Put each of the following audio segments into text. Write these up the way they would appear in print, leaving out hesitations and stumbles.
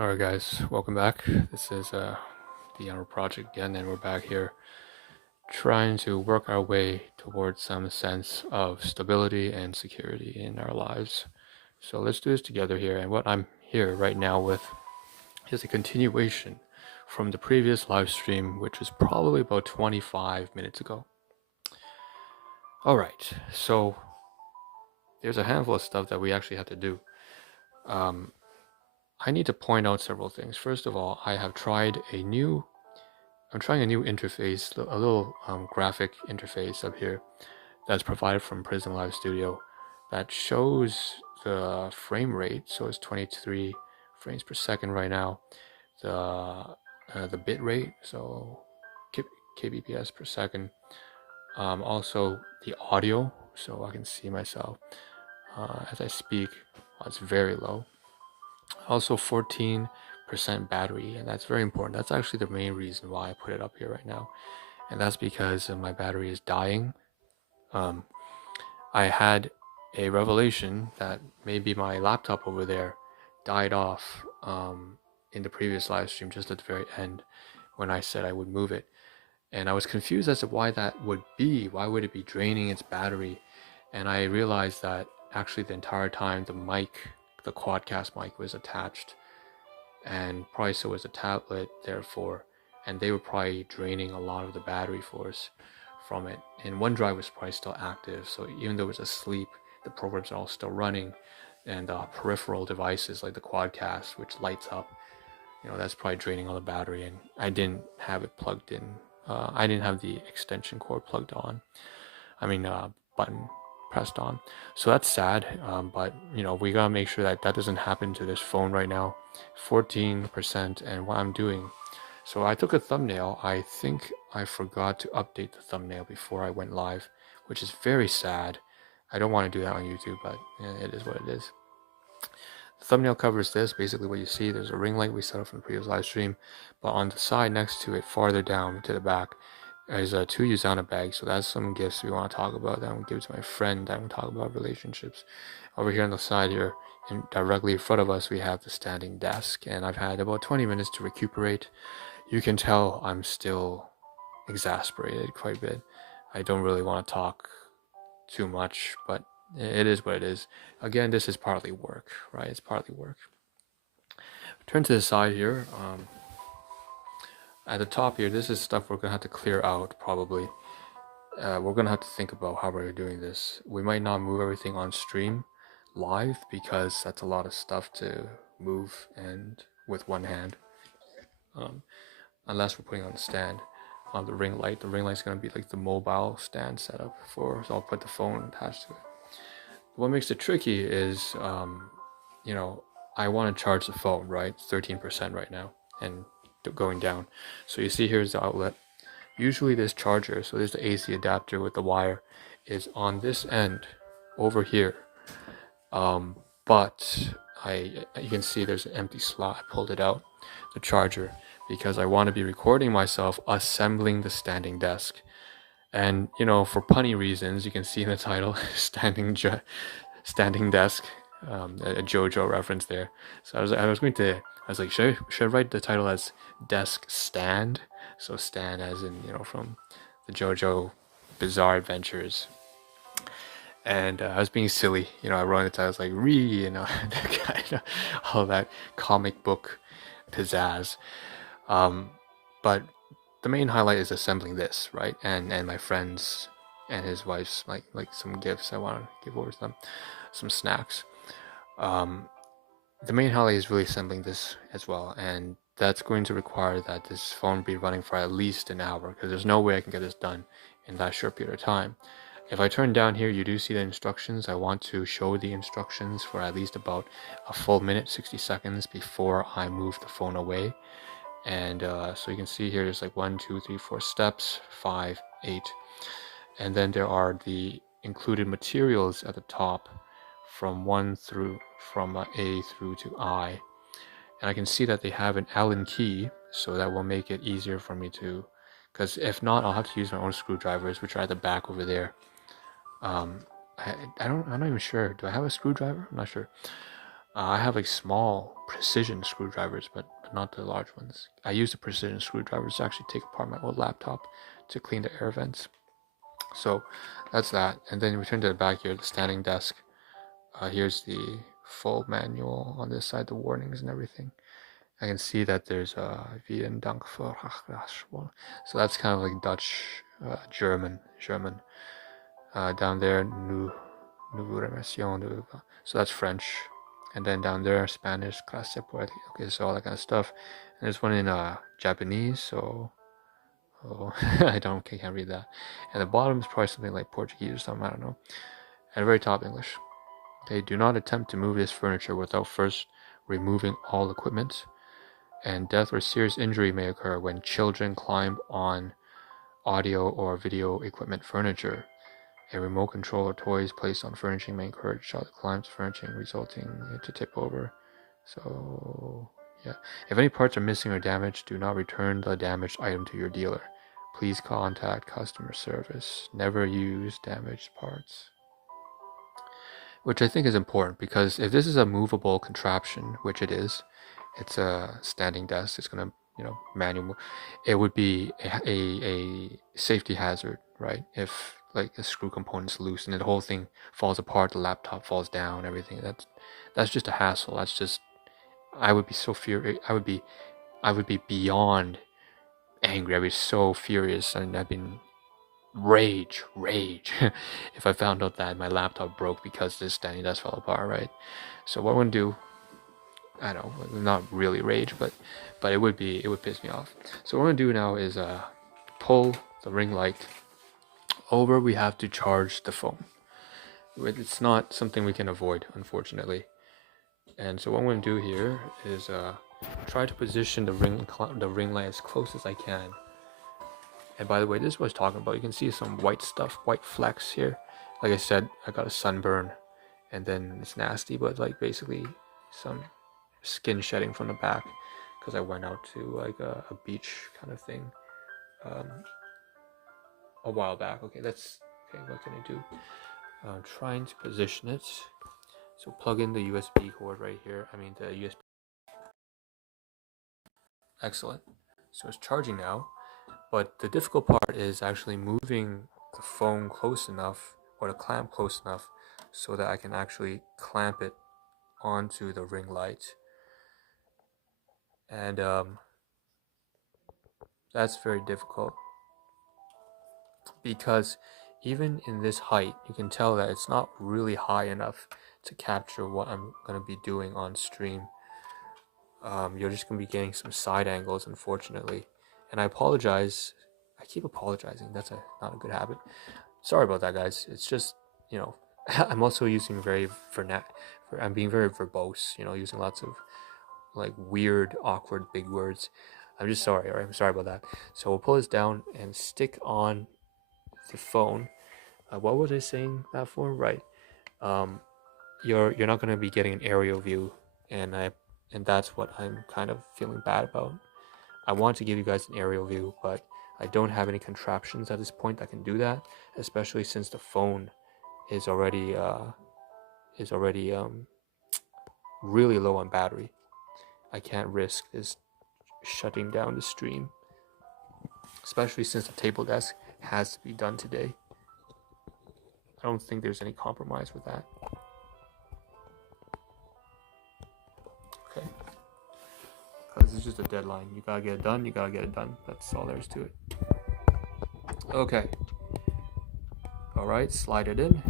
Alright guys, welcome back. This is the Ahn Rho Project again, and we're back here trying to work our way towards some sense of stability and security in our lives. So let's do this together here, and what I'm here right now with is a continuation from the previous live stream, which was probably about 25 minutes ago. Alright, so there's a handful of stuff that we actually have to do. I need to point out several things. First of all, I'm trying a new interface, a little graphic interface up here that's provided from Prism Live Studio that shows the frame rate. So it's 23 frames per second right now. The bit rate, so kbps per second. Also the audio, so I can see myself as I speak. It's very low. Also 14% battery, and that's very important. That's actually the main reason why I put it up here right now, and that's because my battery is dying. I had a revelation that maybe my laptop over there died off in the previous live stream, just at the very end when I said I would move it, and I was confused as to why that would be. Why would it be draining its battery? And I realized that actually the entire time the quadcast mic was attached, and probably so was a tablet, therefore, and they were probably draining a lot of the battery force from it. And OneDrive was probably still active, so even though it was asleep, the programs are all still running, and the peripheral devices like the quadcast, which lights up, that's probably draining all the battery. And I didn't have it plugged in. I didn't have the extension cord plugged on. Button pressed on. So that's sad, but we gotta make sure that doesn't happen to this phone right now. 14%. And what I'm doing, so I took a thumbnail. I think I forgot to update the thumbnail before I went live, which is very sad. I don't want to do that on YouTube, but it is what it is. The thumbnail covers this. Basically what you see, there's a ring light we set up from the previous live stream, but on the side next to it, farther down to the back, is a 2 Usana bag. So that's some gifts we want to talk about. That I'm going to give to my friend. That I'm going to talk about relationships. Over here on the side here, and directly in front of us, we have the standing desk, and I've had about 20 minutes to recuperate. You can tell I'm still exasperated quite a bit. I don't really want to talk too much, but it is what it is. Again, this is partly work, right? It's partly work. Turn to the side here. At the top here, this is stuff we're gonna have to clear out probably. We're gonna have to think about how we're doing this. We might not move everything on stream live because that's a lot of stuff to move and with one hand. Unless we're putting on a stand. The ring light's gonna be like the mobile stand setup so I'll put the phone attached to it. What makes it tricky is, I want to charge the phone, right? 13% right now and going down. So you see here's the outlet. Usually this charger, so there's the AC adapter with the wire, is on this end over here. But you can see there's an empty slot. I pulled it out, the charger, because I want to be recording myself assembling the standing desk. And for punny reasons, you can see in the title, standing desk, a JoJo reference there. So I was like, should I write the title as desk stand? So stand as in from the JoJo Bizarre Adventures. And I was being silly, I wrote in the title, I was like all that comic book pizzazz. But the main highlight is assembling this, right? And my friends and his wife's like some gifts I want to give over to them, some snacks. The main highlight is really assembling this as well, and that's going to require that this phone be running for at least an hour, because there's no way I can get this done in that short period of time. If I turn down here, you do see the instructions. I want to show the instructions for at least about a full minute, 60 seconds before I move the phone away. And so you can see here there's like 1, 2, 3, 4 steps, 5, 8, and then there are the included materials at the top from A through to I. And I can see that they have an Allen key, so that will make it easier for me to, because if not, I'll have to use my own screwdrivers, which are at the back over there. I'm not even sure. Do I have a screwdriver? I'm not sure. I have like small precision screwdrivers, but not the large ones. I use the precision screwdrivers to actually take apart my old laptop to clean the air vents. So that's that. And then return to the back here, the standing desk. Here's the full manual on this side, the warnings and everything. I can see that there's Vielen Dank für. So that's kind of like Dutch, German. Down there, nous vous remercions. So that's French. And then down there, Spanish, clase poétique. Okay, so all that kind of stuff. And there's one in Japanese, so I can't read that. And the bottom is probably something like Portuguese or something, I don't know. And the very top, English. Okay, do not attempt to move this furniture without first removing all equipment. And death or serious injury may occur when children climb on audio or video equipment furniture. A remote control or toys placed on furnishing may encourage child to climb to furnishing, resulting to tip over. So, yeah. If any parts are missing or damaged, do not return the damaged item to your dealer. Please contact customer service. Never use damaged parts. Which I think is important, because if this is a movable contraption, which it is, it's a standing desk, it's going to, manual, it would be a safety hazard, right? If like a screw component's loose and the whole thing falls apart, the laptop falls down, everything, that's just a hassle. That's just, I would be so furious. I would be beyond angry. I'd be so furious, and I've been rage if I found out that my laptop broke because this standing desk fell apart, right? So what I'm gonna do, I know, not really rage, but it would piss me off. So what I'm gonna do now is pull the ring light over. We have to charge the phone. It's not something we can avoid, unfortunately. And so what I'm gonna do here is try to position the ring light as close as I can. And by the way, this is what I was talking about. You can see some white stuff, white flecks here. Like I said, I got a sunburn, and then it's nasty, but like basically some skin shedding from the back because I went out to like a beach kind of thing a while back. Okay, what can I do? I'm trying to position it. So plug in the USB cord right here. The USB. Excellent. So it's charging now. But the difficult part is actually moving the phone close enough, or the clamp close enough, so that I can actually clamp it onto the ring light. And that's very difficult, because even in this height, you can tell that it's not really high enough to capture what I'm going to be doing on stream. You're just going to be getting some side angles, unfortunately. And I apologize. I keep apologizing. That's not a good habit. Sorry about that, guys. It's just, I'm also using I'm being very verbose, using lots of like weird, awkward, big words. I'm just sorry, alright? I'm sorry about that. So we'll pull this down and stick on the phone. What was I saying that for? Right. You're not going to be getting an aerial view, and that's what I'm kind of feeling bad about. I want to give you guys an aerial view, but I don't have any contraptions at this point that can do that, especially since the phone is already really low on battery. I can't risk this shutting down the stream, especially since the table desk has to be done today. I don't think there's any compromise with that. Okay. Because it's just a deadline. You gotta get it done. That's all there is to it. Okay. Alright, slide it in.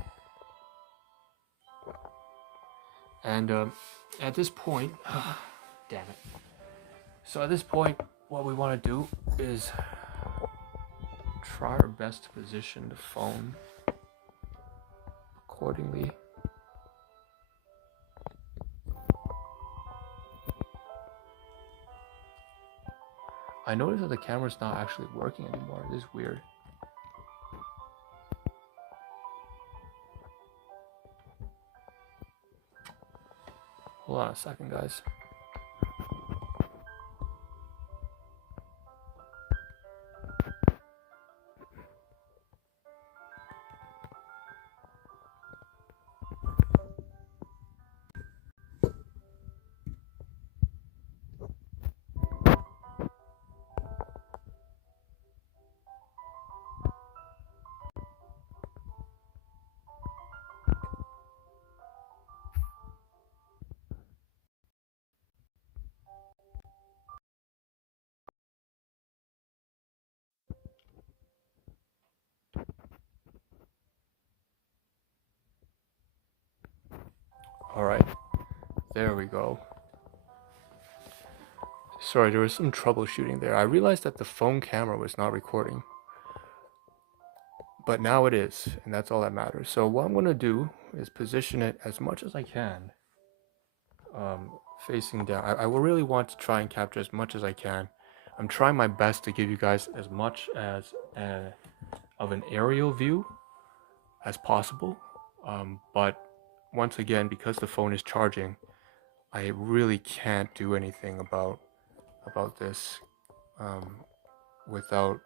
And at this point, damn it. So at this point, what we want to do is try our best to position the phone accordingly. I noticed that the camera's not actually working anymore. It is weird. Hold on a second, guys. Alright, there we go. Sorry, there was some troubleshooting there. I realized that the phone camera was not recording, but now it is, and that's all that matters. So what I'm going to do is position it as much as I can, facing down. I will really want to try and capture as much as I can. I'm trying my best to give you guys as much as of an aerial view as possible, but once again, because the phone is charging, I really can't do anything about this without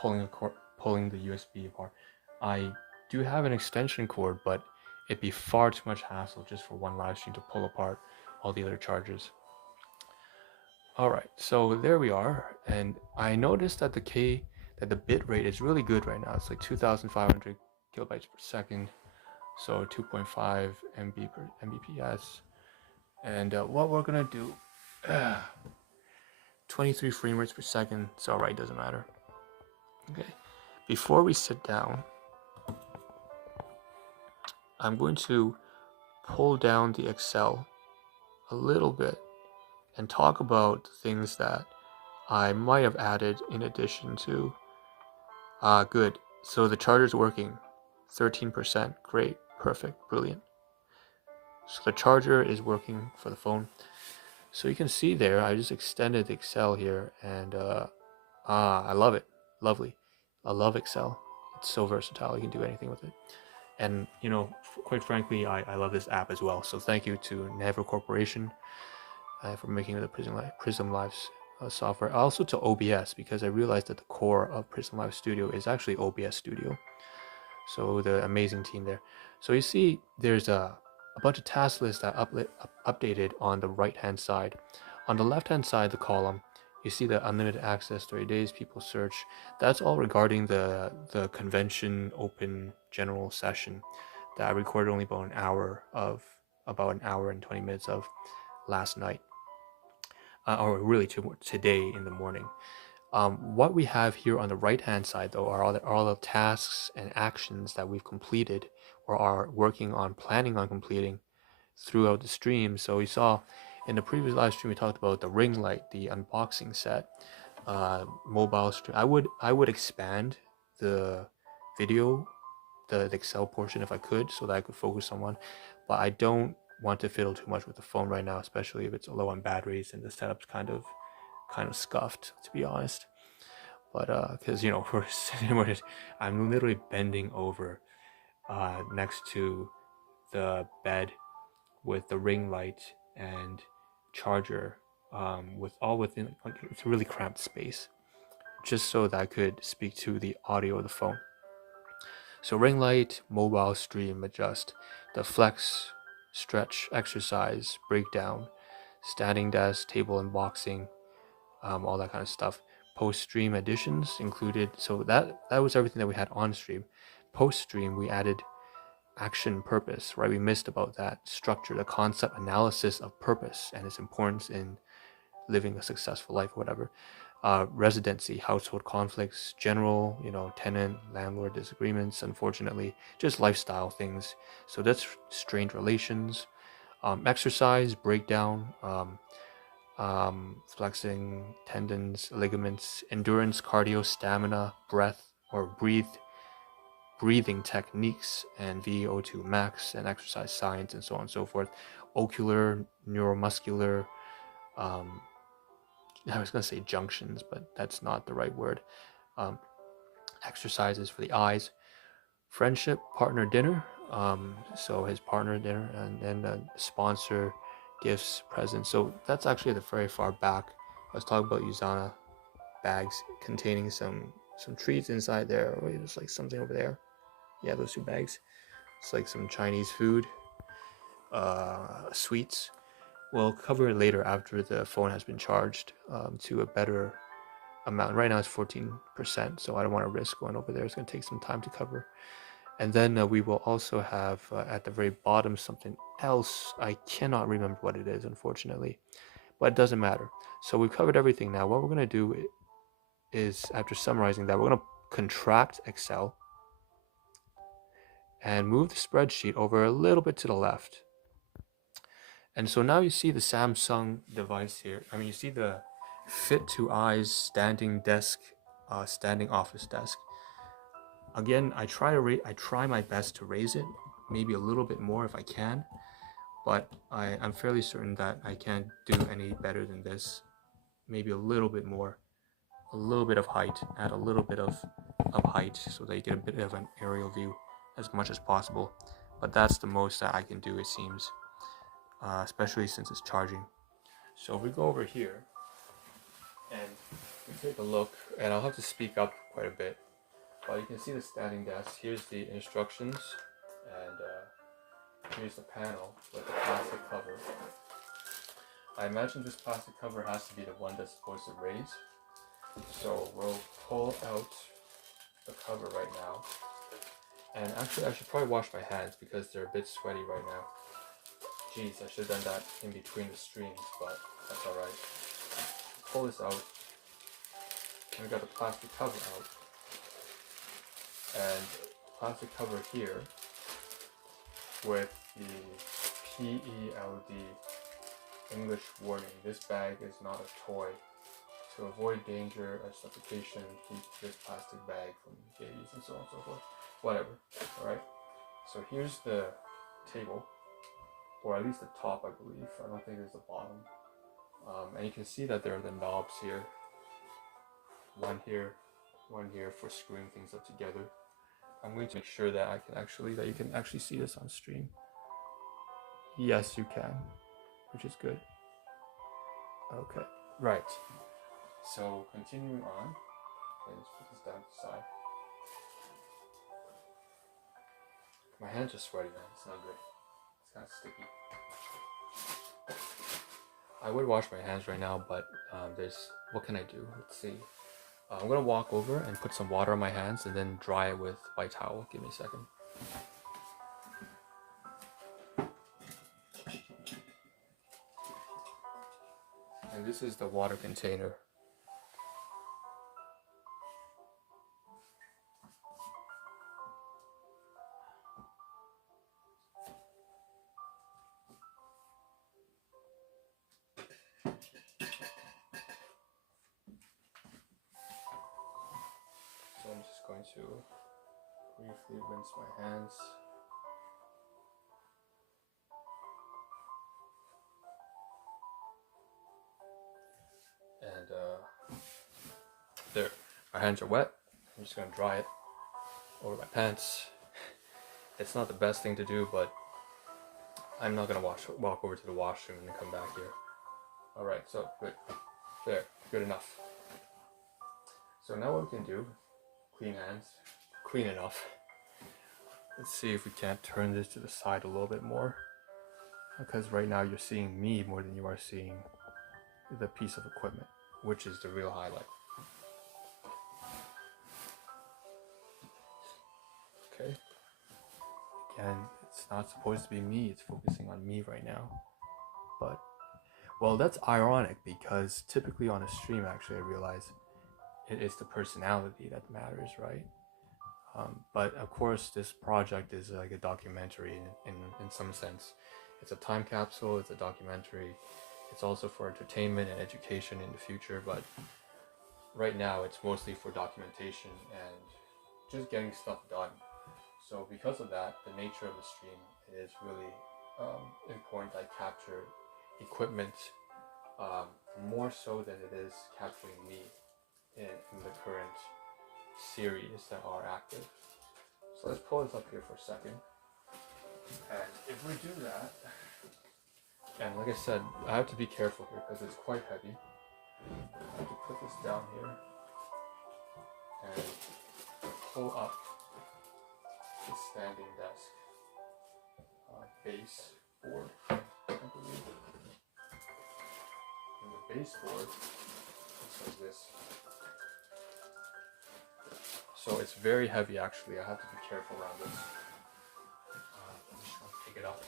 pulling the USB apart. I do have an extension cord, but it'd be far too much hassle just for one live stream to pull apart all the other chargers. Alright, so there we are, and I noticed that the bit rate is really good right now. It's like 2,500 kilobytes per second, so 2.5 Mbps. And what we're gonna do, 23 frame rates per second. It's alright, doesn't matter. Okay, before we sit down, I'm going to pull down the Excel a little bit and talk about things that I might have added in addition to. Good. So the charger's working. 13%. Great. Perfect. Brilliant. So the charger is working for the phone. So you can see there, I just extended the Excel here, and I love it. Lovely. I love Excel. It's so versatile. You can do anything with it. And, you know, quite frankly, I love this app as well. So thank you to Never Corporation for making the Prism Live's software. Also to OBS, because I realized that the core of Prism Live Studio is actually OBS Studio. So the amazing team there. So you see there's a bunch of task lists that updated on the right hand side. On the left hand side of the column, you see the unlimited access 30 days, people search. That's all regarding the convention open general session that I recorded only about an hour and 20 minutes of last night, or really today in the morning. What we have here on the right hand side though are all the tasks and actions that we've completed or are working on, planning on completing throughout the stream. So we saw in the previous live stream we talked about the ring light, the unboxing set, mobile stream. I would expand the video, the Excel portion if I could, so that I could focus on one, but I don't want to fiddle too much with the phone right now, especially if it's low on batteries and the setup's kind of scuffed, to be honest. But because, you know, I'm literally bending over next to the bed with the ring light and charger, within, like, it's a really cramped space, just so that I could speak to the audio of the phone. So ring light, mobile stream, adjust, the flex, stretch, exercise, breakdown, standing desk, table unboxing, all that kind of stuff. Post stream additions included, so that was everything that we had on stream. Post stream we added action purpose, right? We missed about that structure, the concept analysis of purpose and its importance in living a successful life, whatever. Residency, household conflicts, general, you know, tenant landlord disagreements, unfortunately, just lifestyle things. So that's strained relations. Exercise breakdown, flexing tendons, ligaments, endurance, cardio, stamina, breath or breathing techniques, and VO2 max, and exercise science, and so on and so forth. Ocular, neuromuscular, I was going to say junctions, but that's not the right word. Exercises for the eyes. Friendship, partner dinner, so his partner dinner, and then sponsor, gifts, presents. So that's actually the very far back. I was talking about Usana bags containing some treats inside there. Wait, there's like something over there. Yeah, those two bags. It's like some Chinese food, sweets. We'll cover it later after the phone has been charged to a better amount. Right now it's 14%, so I don't want to risk going over there. It's going to take some time to cover. And then we will also have at the very bottom something else. I cannot remember what it is, unfortunately, but it doesn't matter. So we've covered everything now. What we're going to do is, after summarizing that, we're going to contract Excel and move the spreadsheet over a little bit to the left. And so now you see the Samsung device here. I mean, you see the fit to eyes standing desk, standing office desk. Again, I try my best to raise it, maybe a little bit more if I can, but I'm fairly certain that I can't do any better than this. Maybe a little bit more, a little bit of height, add a little bit of height so that you get a bit of an aerial view as much as possible. But that's the most that I can do, it seems, especially since it's charging. So if we go over here and we take a look, and I'll have to speak up quite a bit, but you can see the standing desk. Here's the instructions, and here's the panel with the plastic cover. I imagine this plastic cover has to be the one that's supposed to raise. So we'll pull out the cover right now. And actually, I should probably wash my hands because they're a bit sweaty right now. Jeez, I should have done that in between the streams, but that's alright. Pull this out. And we got the plastic cover out. And plastic cover here with the PELD English warning. This bag is not a toy. To avoid danger or suffocation, keep this plastic bag from babies and so on and so forth. Whatever. Alright. So here's the table. Or at least the top, I believe. I don't think there's the bottom. And you can see that there are the knobs here. One here for screwing things up together. I'm going to make sure that you can actually see this on stream. Yes, you can, which is good. Okay, right. So continuing on, let's put this down to the side. My hands are sweaty, man. It's not good. It's kind of sticky. I would wash my hands right now, but what can I do? Let's see. I'm gonna walk over and put some water on my hands and then dry it with my towel. Give me a second. And this is the water container. So I'm just going to briefly rinse my hands. And there, my hands are wet. I'm just gonna dry it over my pants. It's not the best thing to do, but I'm not gonna walk over to the washroom and then come back here. Alright, so good. There, good enough. So now what we can do, clean hands, clean enough. Let's see if we can't turn this to the side a little bit more. Because right now you're seeing me more than you are seeing the piece of equipment, which is the real highlight. Okay. Again, it's not supposed to be me, it's focusing on me right now. But, well, that's ironic because typically on a stream, actually, I realize it is the personality that matters, right? But of course, this project is like a documentary in some sense. It's a time capsule, it's a documentary. It's also for entertainment and education in the future, but right now it's mostly for documentation and just getting stuff done. So because of that, the nature of the stream is really important. I capture equipment more so than it is capturing me in the current series that are active. So let's pull this up here for a second. And if we do that, and like I said, I have to be careful here because it's quite heavy. I have to put this down here and pull up the standing desk base board, I believe. And the base board looks like this. So it's very heavy actually. I have to be careful around this. I'm just going to pick it up.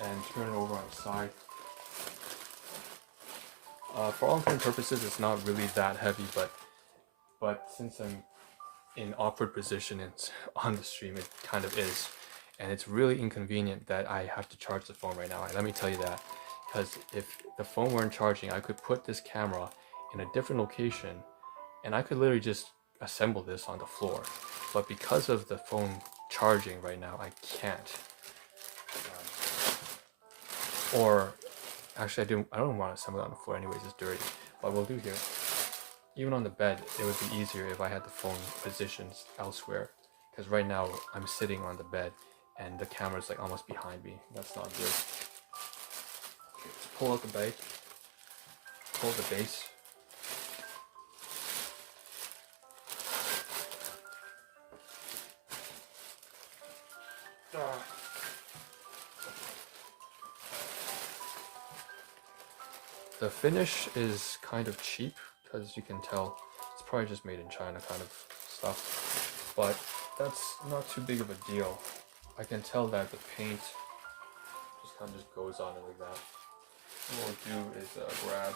And turn it over on the side. For all intents and purposes, it's not really that heavy, but but since I'm in awkward position on the stream, it kind of is, and it's really inconvenient that I have to charge the phone right now. Let me tell you that, because if the phone weren't charging, I could put this camera in a different location, and I could literally just assemble this on the floor. But because of the phone charging right now, I can't. Or actually, I don't want to assemble it on the floor anyways. It's dirty. What we'll do here, even on the bed, it would be easier if I had the phone positioned elsewhere. Because right now I'm sitting on the bed and the camera's like almost behind me. That's not good. Okay, let's pull out the bag. Pull the base. The finish is kind of cheap, because you can tell it's probably just made in China kind of stuff, but that's not too big of a deal. I can tell that the paint just kind of just goes on it like that. What we'll do is grab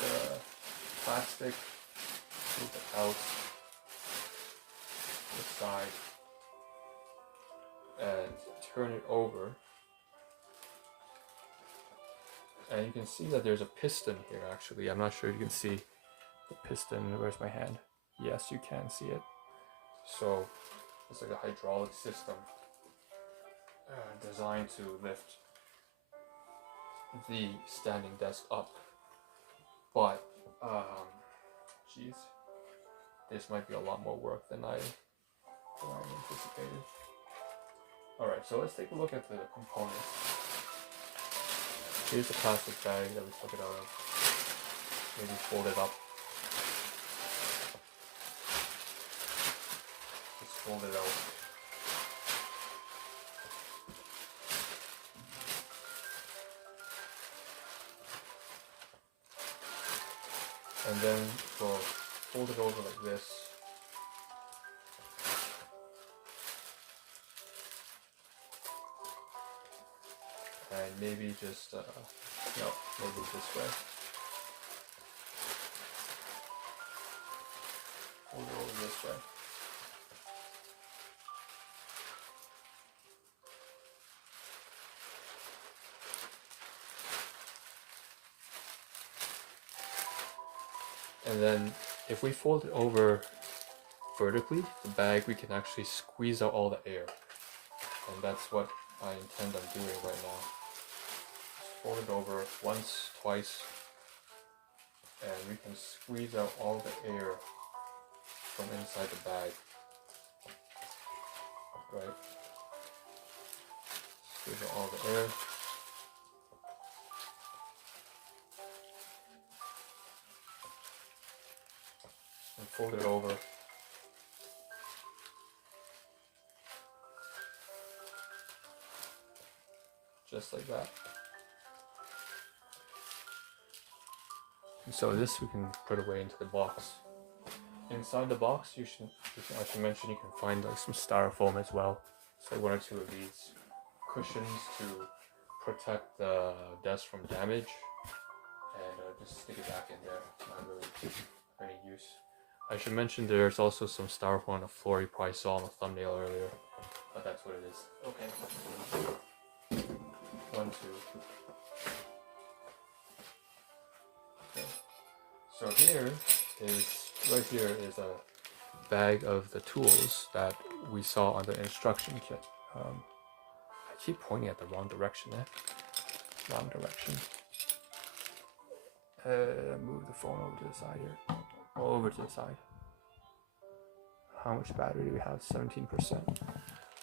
the plastic, move it out to the side, and turn it over. And you can see that there's a piston here actually. I'm not sure if you can see the piston. Where's my hand? Yes, you can see it. So it's like a hydraulic system designed to lift the standing desk up. But, geez, this might be a lot more work than I anticipated. Alright, so let's take a look at the components. Here's the plastic bag that we took it out of. Maybe fold it up. Just fold it out. And then we'll fold it over like this. And maybe just, no, maybe this way. Fold it over this way. And then if we fold it over vertically, the bag, we can actually squeeze out all the air. And that's what I intend on doing right now. Just fold it over once, twice, and we can squeeze out all the air from inside the bag. Right? Squeeze out all the air. And fold it over. Just like that. And so this we can put away into the box. Inside the box, I should mention, you can find like some styrofoam as well. So one or two of these cushions to protect the desk from damage, and just stick it back in there. Not really of any use. I should mention there's also some styrofoam on the floor you probably saw on the thumbnail earlier, but that's what it is. Okay. 1, 2. Okay. So right here is a bag of the tools that we saw on the instruction kit. I keep pointing at the wrong direction there. Wrong direction. Move the phone over to the side here. Over to the side. How much battery do we have? 17%.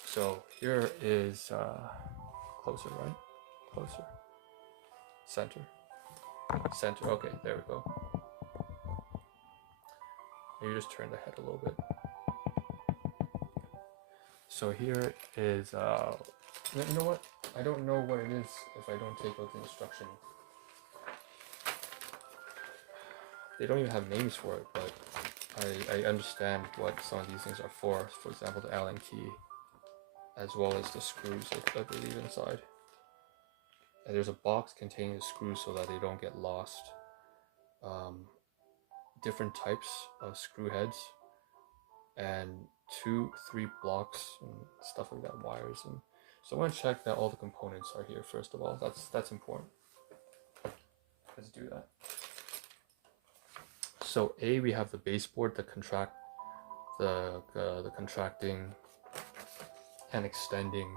So here is closer, right? Closer. Center. Center. Okay, there we go. You just turn the head a little bit. So here is, you know what? I don't know what it is if I don't take out the instruction. They don't even have names for it, but I understand what some of these things are for. For example, the Allen key, as well as the screws, I believe, inside. And there's a box containing the screws so that they don't get lost. different types of screw heads, and 2-3 blocks and stuff like that, wires. And so I want to check that all the components are here first of all. That's important. Let's do that. So A, we have the baseboard, the contracting and extending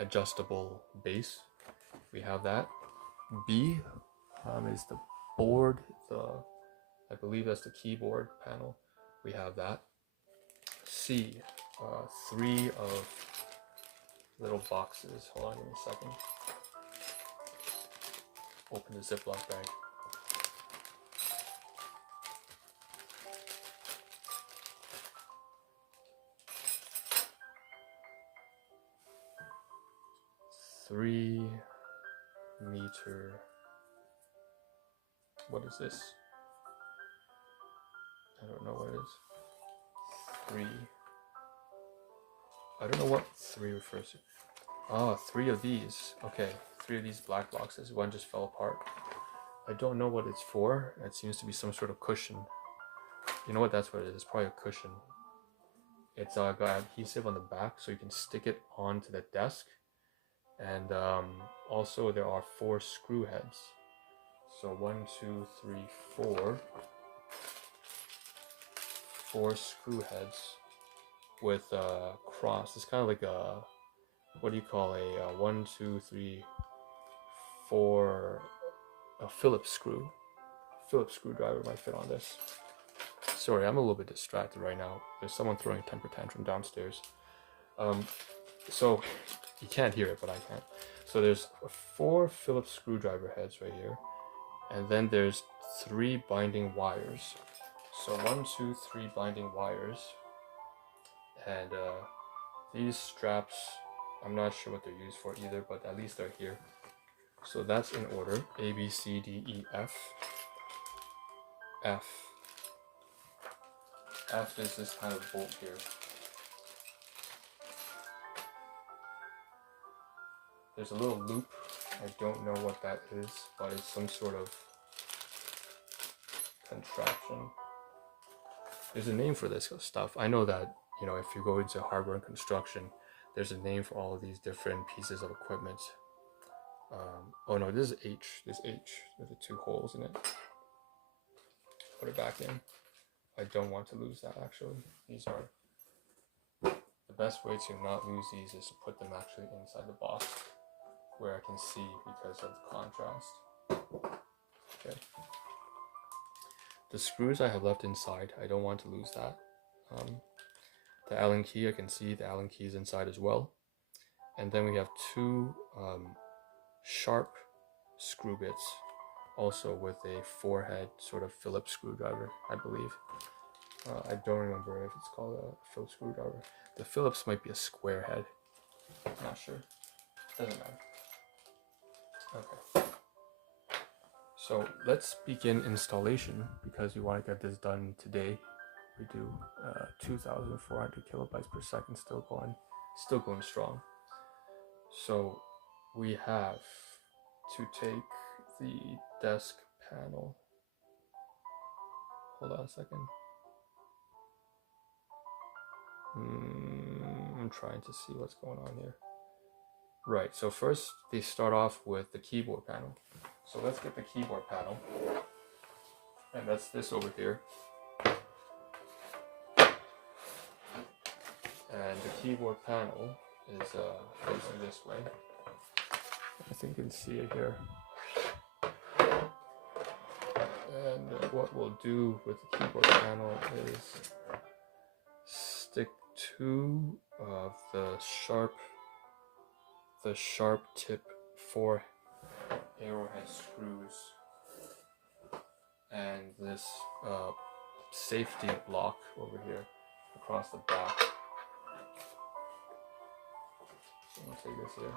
adjustable base. We have that. B is the board, I believe that's the keyboard panel. We have that. C, 3 of little boxes. Hold on, give me a second. Open the Ziploc bag. Three meter. What is this? I don't know what it is. 3. I don't know what 3 refers to. Ah, 3 of these. Okay, 3 of these black boxes. One just fell apart. I don't know what it's for. It seems to be some sort of cushion. You know what? That's what it is. It's probably a cushion. It's got adhesive on the back, so you can stick it onto the desk. And also there are 4 screw heads. So 1, 2, 3, 4. 4 screw heads with a cross. It's kind of like a, what do you call a 1, 2, 3, 4, a Phillips screw. Phillips screwdriver might fit on this. Sorry, I'm a little bit distracted right now. There's someone throwing a temper tantrum downstairs. So you can't hear it, but I can. So there's 4 Phillips screwdriver heads right here, and then there's 3 binding wires. So 1, 2, 3 binding wires, and these straps, I'm not sure what they're used for either, but at least they're here. So that's in order: A, B, C, D, E, F. F. F is this kind of bolt here. There's a little loop. I don't know what that is, but it's some sort of contraption. There's a name for this stuff. I know that, you know, if you go into hardware and construction, there's a name for all of these different pieces of equipment. Oh no, this is H. This H. There's the 2 holes in it. Put it back in. I don't want to lose that actually. These are, the best way to not lose these is to put them actually inside the box where I can see because of the contrast. Okay. The screws I have left inside, I don't want to lose that. The Allen key, I can see the Allen key is inside as well. And then we have 2 sharp screw bits, also with a 4-head sort of Phillips screwdriver, I believe. I don't remember if it's called a Phillips screwdriver. The Phillips might be a square head. Not sure. Doesn't matter. Okay. So let's begin installation because we want to get this done today. We do 2,400 kilobytes per second, still going strong. So we have to take the desk panel. Hold on a second. I'm trying to see what's going on here. Right, so first they start off with the keyboard panel. So let's get the keyboard panel. And that's this over here. And the keyboard panel is facing this way. I think you can see it here. And what we'll do with the keyboard panel is stick 2 of the sharp tip 4 arrowhead screws and this safety block over here across the back. So I'm going to take this here,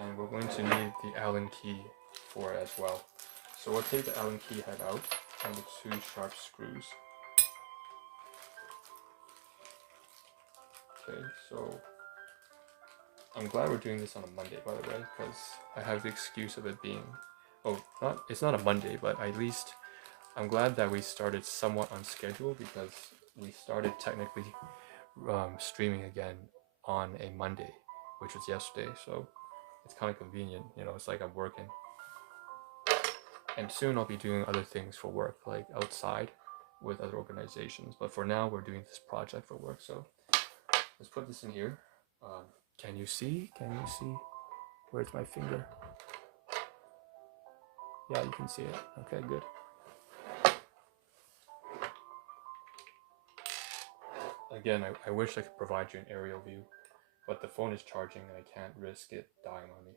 and we're going to need the Allen key for it as well. So we'll take the Allen key head out and the 2 sharp screws. Okay, so I'm glad we're doing this on a Monday, by the way, because I have the excuse of it being, it's not a Monday, but at least I'm glad that we started somewhat on schedule because we started technically streaming again on a Monday, which was yesterday, so it's kind of convenient, you know, it's like I'm working. And soon I'll be doing other things for work, like outside with other organizations, but for now we're doing this project for work. So let's put this in here. Can you see? Where's my finger? Yeah, you can see it. Okay, good. Again, I wish I could provide you an aerial view, but the phone is charging and I can't risk it dying on me.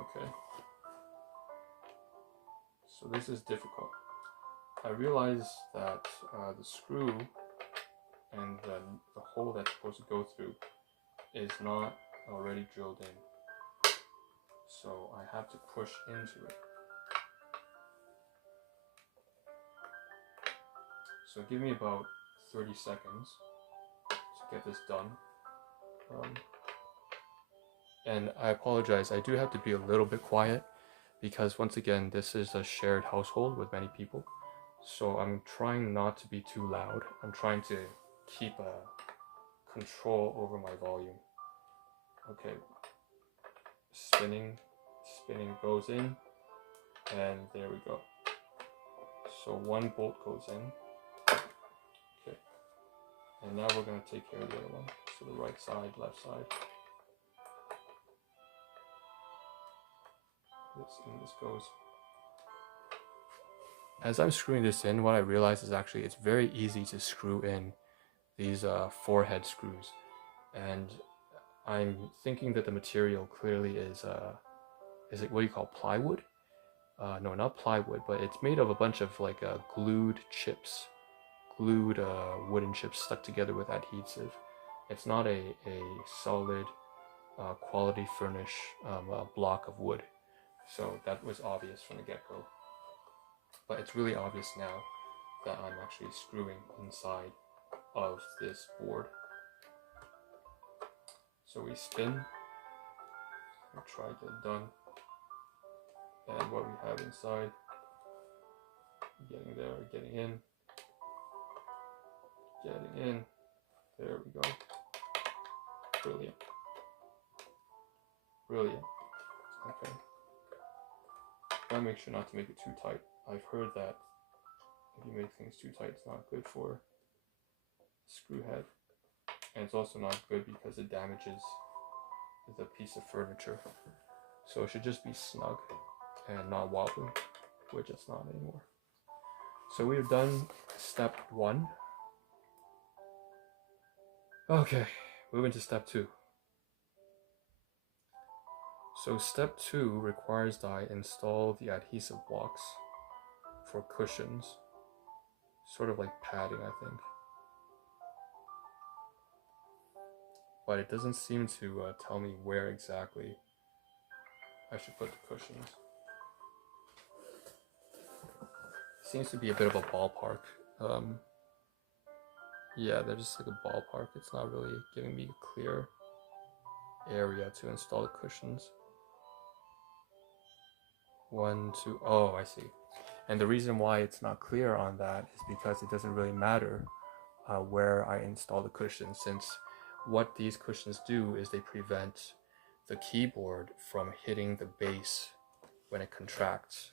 Okay. So this is difficult. I realize that the screw and the hole that's supposed to go through is not already drilled in. So I have to push into it. So give me about 30 seconds to get this done. And I apologize, I do have to be a little bit quiet because once again, this is a shared household with many people. So I'm trying not to be too loud. I'm trying to keep a control over my volume. Okay, spinning goes in, and there we go. So one bolt goes in. Okay, and now we're going to take care of the other one. So the right side, left side. This goes. As I'm screwing this in, what I realize is actually it's very easy to screw in these forehead screws, and I'm thinking that the material clearly is it what do you call plywood? No, not plywood, but it's made of a bunch of like glued chips, wooden chips stuck together with adhesive. It's not a solid quality furnish block of wood. So that was obvious from the get-go. But it's really obvious now that I'm actually screwing inside of this board. So we spin, we try to get it done, and what we have inside, getting there, getting in, there we go. Brilliant. Okay. Try to make sure not to make it too tight. I've heard that if you make things too tight, it's not good for screw head. And it's also not good because it damages the piece of furniture. So it should just be snug and not wobbly, which it's not anymore. So we've done step 1. Okay, moving to step 2. So step 2 requires that I install the adhesive blocks for cushions, sort of like padding, I think. But it doesn't seem to tell me where exactly I should put the cushions. It seems to be a bit of a ballpark. Yeah, they're just like a ballpark. It's not really giving me a clear area to install the cushions. 1, 2, oh, I see. And the reason why it's not clear on that is because it doesn't really matter where I install the cushions, since what these cushions do is they prevent the keyboard from hitting the base when it contracts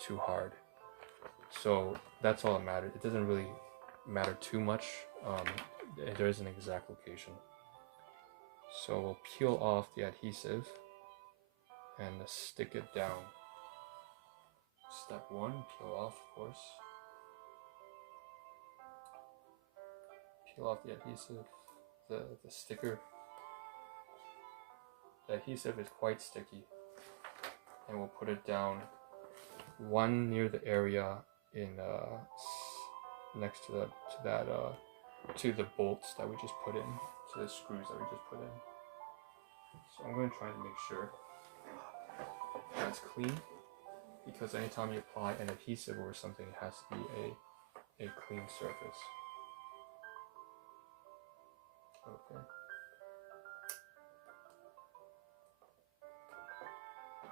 too hard. So that's all that matters. It doesn't really matter too much. There is an exact location. So we'll peel off the adhesive and stick it down. Step 1, peel off, of course. Peel off the adhesive, the sticker. The adhesive is quite sticky, and we'll put it down, one near the area in next to the bolts that we just put in, to the screws that we just put in. So I'm going to try to make sure that's clean, because anytime you apply an adhesive or something, it has to be a clean surface. Okay.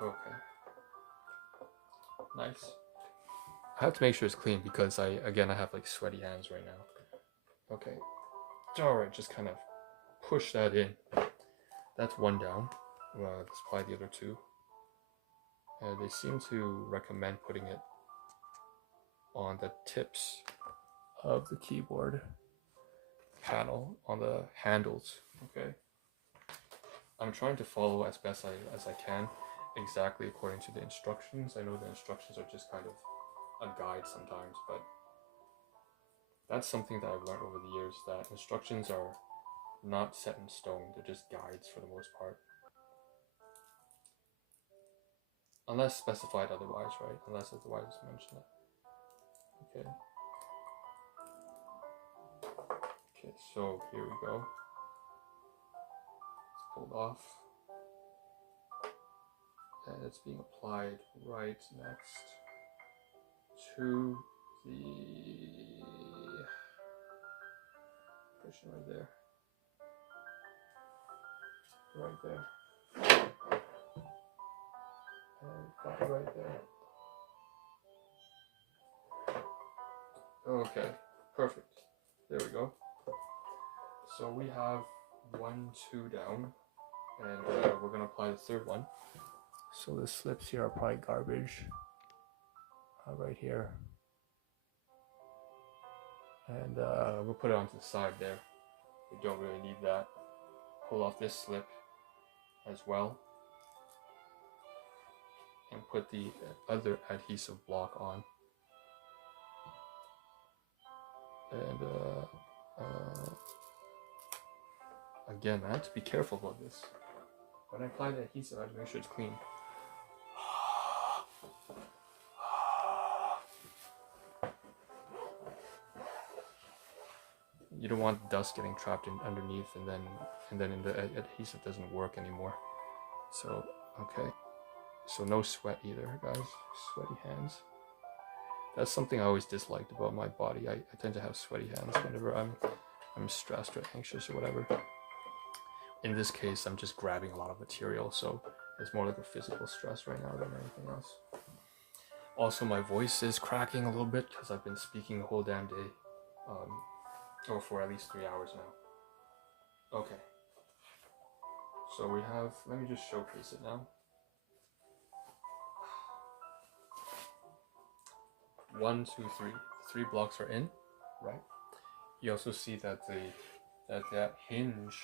Okay. Nice. I have to make sure it's clean because I have like sweaty hands right now. Okay. Alright, just kind of push that in. That's one down. Let's apply the other two. They seem to recommend putting it on the tips of the keyboard panel, on the handles. Okay. I'm trying to follow as best as I can, exactly according to the instructions. I know the instructions are just kind of a guide sometimes, but that's something that I've learned over the years, that instructions are not set in stone. They're just guides for the most part. Unless specified otherwise, right? Unless otherwise mentioned. Okay. Okay, so here we go. It's pulled off. And it's being applied right next to the cushion right there. Right there. And got it right there. Okay, perfect. There we go. So we have 1, 2 down, and we're gonna apply the third one. So the slips here are probably garbage. Right here. And we'll put it onto the side there. We don't really need that. Pull off this slip as well. And put the other adhesive block on. And again, I have to be careful about this. When I apply the adhesive, I have to make sure it's clean. You don't want dust getting trapped underneath, and then the adhesive doesn't work anymore. So okay, so no sweat either, guys. Sweaty hands. That's something I always disliked about my body. I tend to have sweaty hands whenever I'm stressed or anxious or whatever. In this case, I'm just grabbing a lot of material, so it's more like a physical stress right now than anything else. Also, my voice is cracking a little bit because I've been speaking the whole damn day. Or for at least 3 hours now. Okay. So we have, let me just showcase it now. 1, 2, 3. 3 blocks are in, right? You also see that that hinge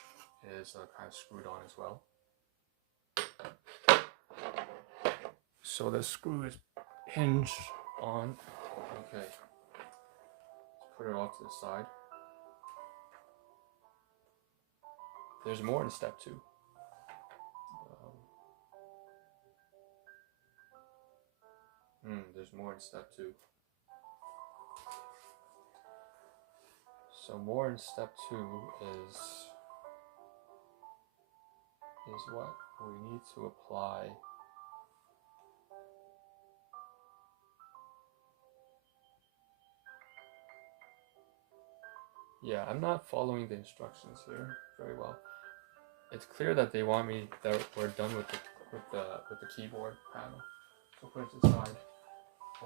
is kind of screwed on as well. So the screw is hinged on. Okay. Let's put it off to the side. There's more in step 2. There's more in step 2. So more in step 2 is what we need to apply. Yeah, I'm not following the instructions here very well. It's clear that they want me that we're done with the keyboard panel. So put it to the side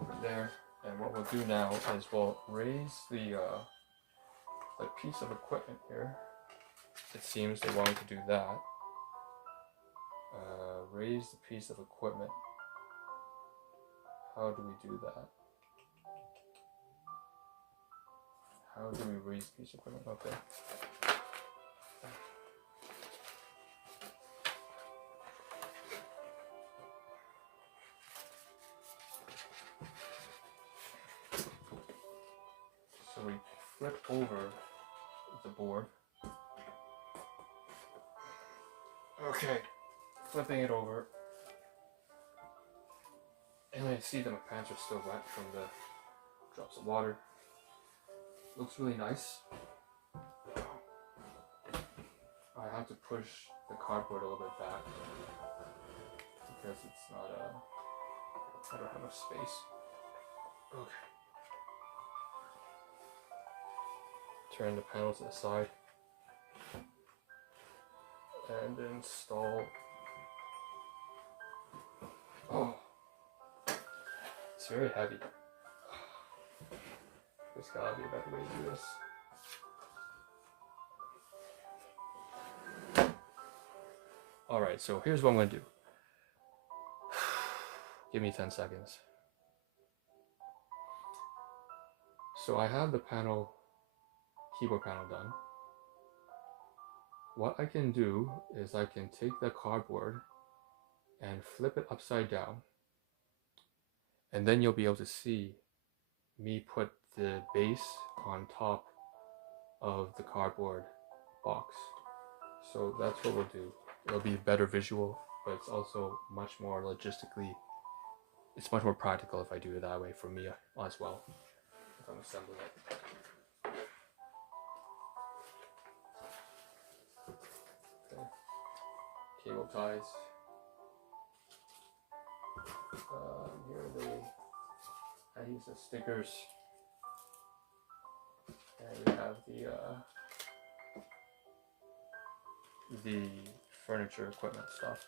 over there, and what we'll do now is we'll raise the piece of equipment here. It seems they want me to do that. Raise the piece of equipment. How do we do that? How do we raise the piece of equipment? Okay. So we flip over the board. Okay, flipping it over. And I see that my pants are still wet from the drops of water. Looks really nice. I have to push the cardboard a little bit back because it's not I don't have enough space. Okay. Turn the panel to the side and install Oh, it's very heavy. There's gotta be a better way to do this. Alright, so here's what I'm gonna do. Give me 10 seconds. So I have the keyboard panel done. What I can do is I can take the cardboard and flip it upside down, and then you'll be able to see me put the base on top of the cardboard box. So that's what we'll do. It'll be better visual, but it's also much more logistically, it's much more practical if I do it that way for me as well, if I'm assembling it. Okay. Cable ties. Here are the adhesive stickers. And we have the furniture equipment stuff.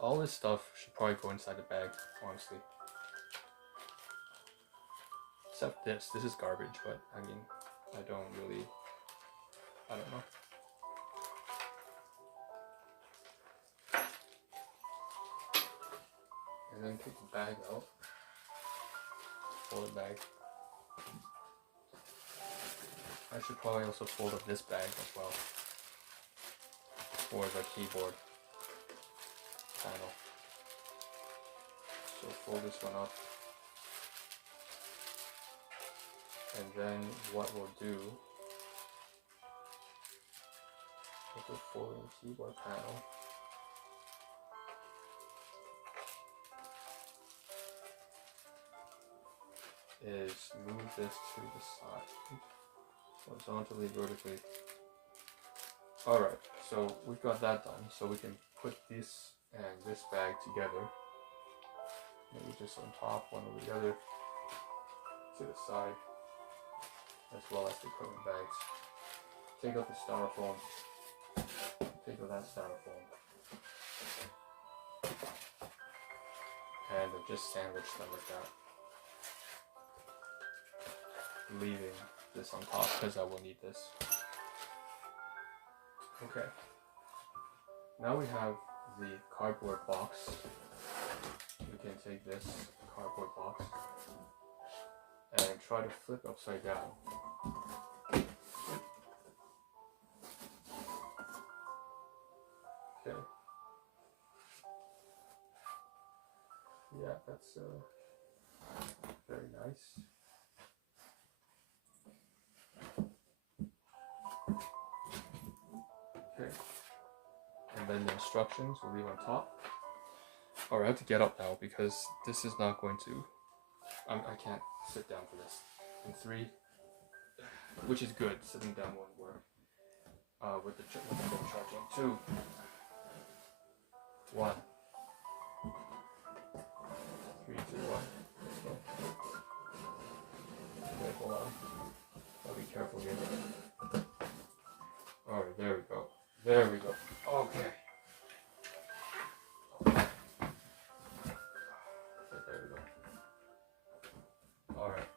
All this stuff should probably go inside the bag, honestly. Except this. This is garbage, but I mean, I don't know. And then take the bag out. Fold the bag. I should probably also fold up this bag as well for the keyboard panel. So fold this one up. And then what we'll do with the folding keyboard panel is move this to the side, horizontally, vertically. Alright, so we've got that done, so we can put this and this bag together. Maybe just on top, one over the other, to the side, as well as the equipment bags. Take out the styrofoam. Take out that styrofoam. And just sandwich them like that. Leaving this on top because I will need this. Okay. Now we have the cardboard box. We can take this cardboard box and try to flip upside down. Okay. Yeah, that's very nice. Okay. And then the instructions will leave on top. Alright, I have to get up now because this is not going to, I can't sit down for this. In 3, which is good, sitting down won't work with the phone charging. 2, 1. 3, 2, 1. Let's go. Okay, hold on. I'll be careful here. Alright, there we go. There we go. Okay. There we go. Alright.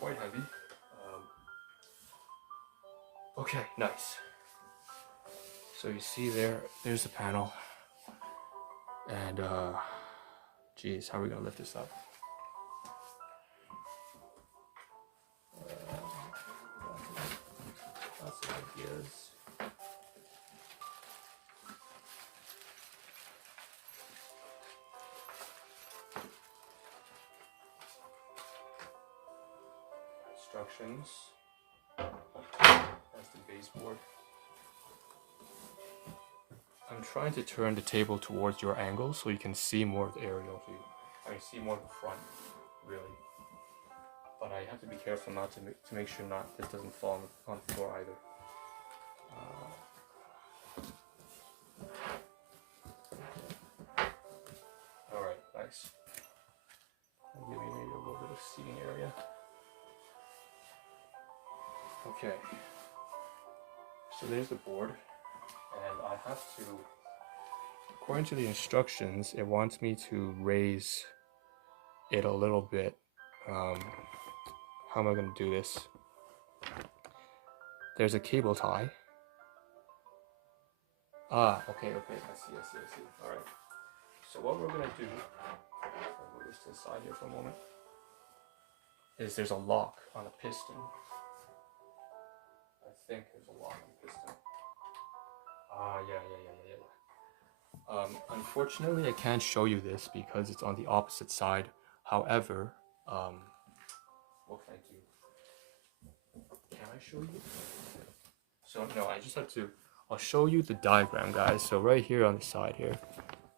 Quite heavy. Okay, nice. So you see there's the panel. And geez, how are we gonna lift this up? Lots of ideas. Instructions. That's the baseboard. I'm trying to turn the table towards your angle so you can see more of the aerial view. I can see more of the front, really. But I have to be careful not to make sure this doesn't fall on the floor either. Alright, nice. I'll give me maybe a little bit of seating area. Okay. So there's the board, and I have to according to the instructions, it wants me to raise it a little bit. How am I going to do this? There's a cable tie. Ah, okay, I see. All right. So what we're going to do, I'll move this to the side here for a moment, is there's a lock on a piston. I think there's a lock on the piston. Yeah. Unfortunately, I can't show you this because it's on the opposite side. However, what can I do? Can I show you? So no, I just have to, I'll show you the diagram, guys. So right here on the side here,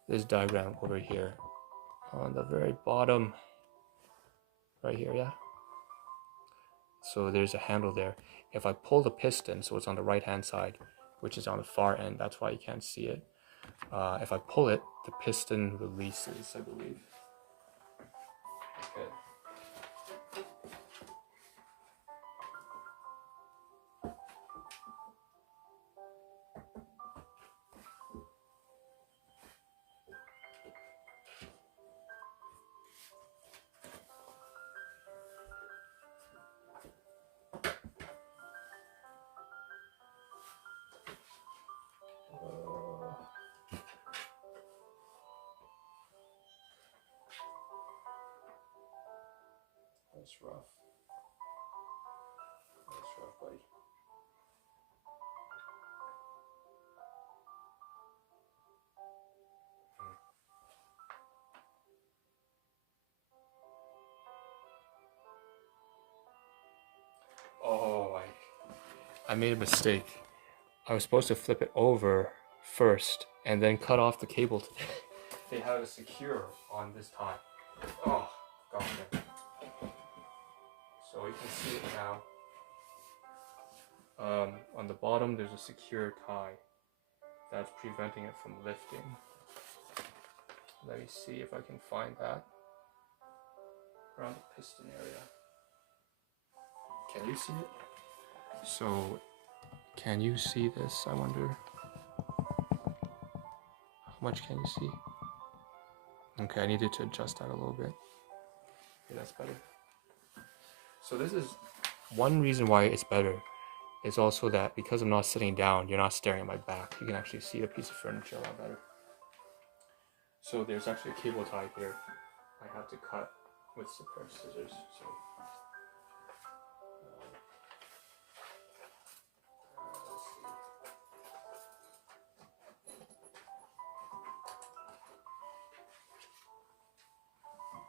this diagram over here, on the very bottom, right here, yeah? So there's a handle there. If I pull the piston, so it's on the right hand side, which is on the far end, that's why you can't see it. If I pull it, the piston releases, I believe. Okay. That's rough. That's rough, buddy. Oh, I made a mistake. I was supposed to flip it over first and then cut off the cable. They have it secure on this tie. Oh, gosh. So you can see it now. On the bottom, there's a secure tie that's preventing it from lifting. Let me see if I can find that around the piston area. Can you see it? So, can you see this? I wonder. How much can you see? Okay, I needed to adjust that a little bit. Okay, that's better. So this is one reason why it's better. Is also that because I'm not sitting down, you're not staring at my back. You can actually see the piece of furniture a lot better. So there's actually a cable tie here. I have to cut with a pair of scissors. So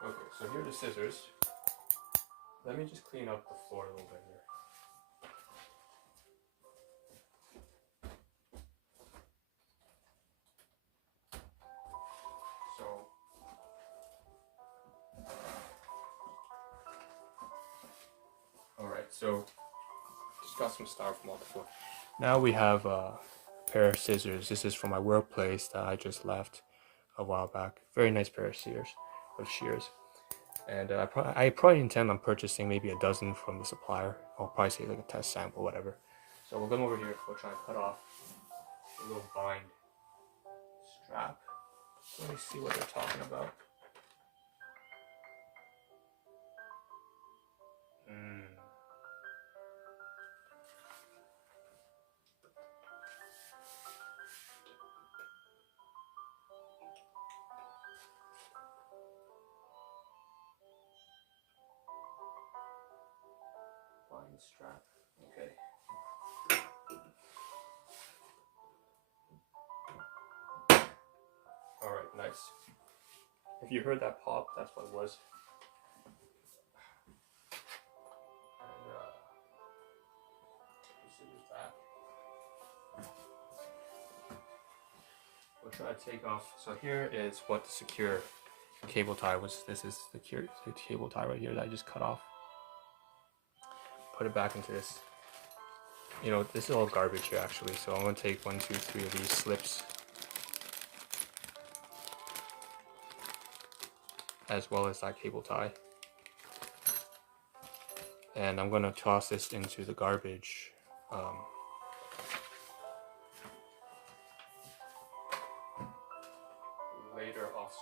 okay, so here are the scissors. Let me just clean up the floor a little bit here. So just got some styrofoam off the floor. Now we have a pair of scissors. This is from my workplace that I just left a while back. Very nice pair of shears. And I probably intend on purchasing maybe a dozen from the supplier. I'll probably say like a test sample, whatever. So we'll come over here. We'll try and cut off a little bind strap. Let me see what they're talking about. Strap. Okay. All right, nice. If you heard that pop, that's what it was. And scissors back. We'll try to take off. So here is what the secure cable tie was. This is the cable tie right here that I just cut off. Put it back into this. You know, this is all garbage here actually, so I'm going to take 1, 2, 3 of these slips, as well as that cable tie. And I'm going to toss this into the garbage.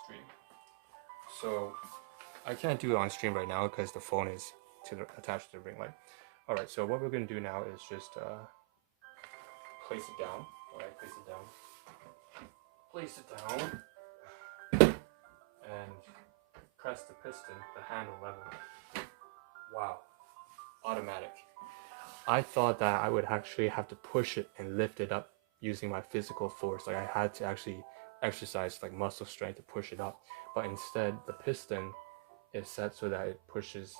stream. So I can't do it on stream right now because the phone is attached to the ring light. All right, so what we're going to do now is just place it down. All right, place it down. Place it down. And press the piston, the handle level. Wow, automatic. I thought that I would actually have to push it and lift it up using my physical force. Like I had to actually exercise like muscle strength to push it up. But instead, the piston is set so that it pushes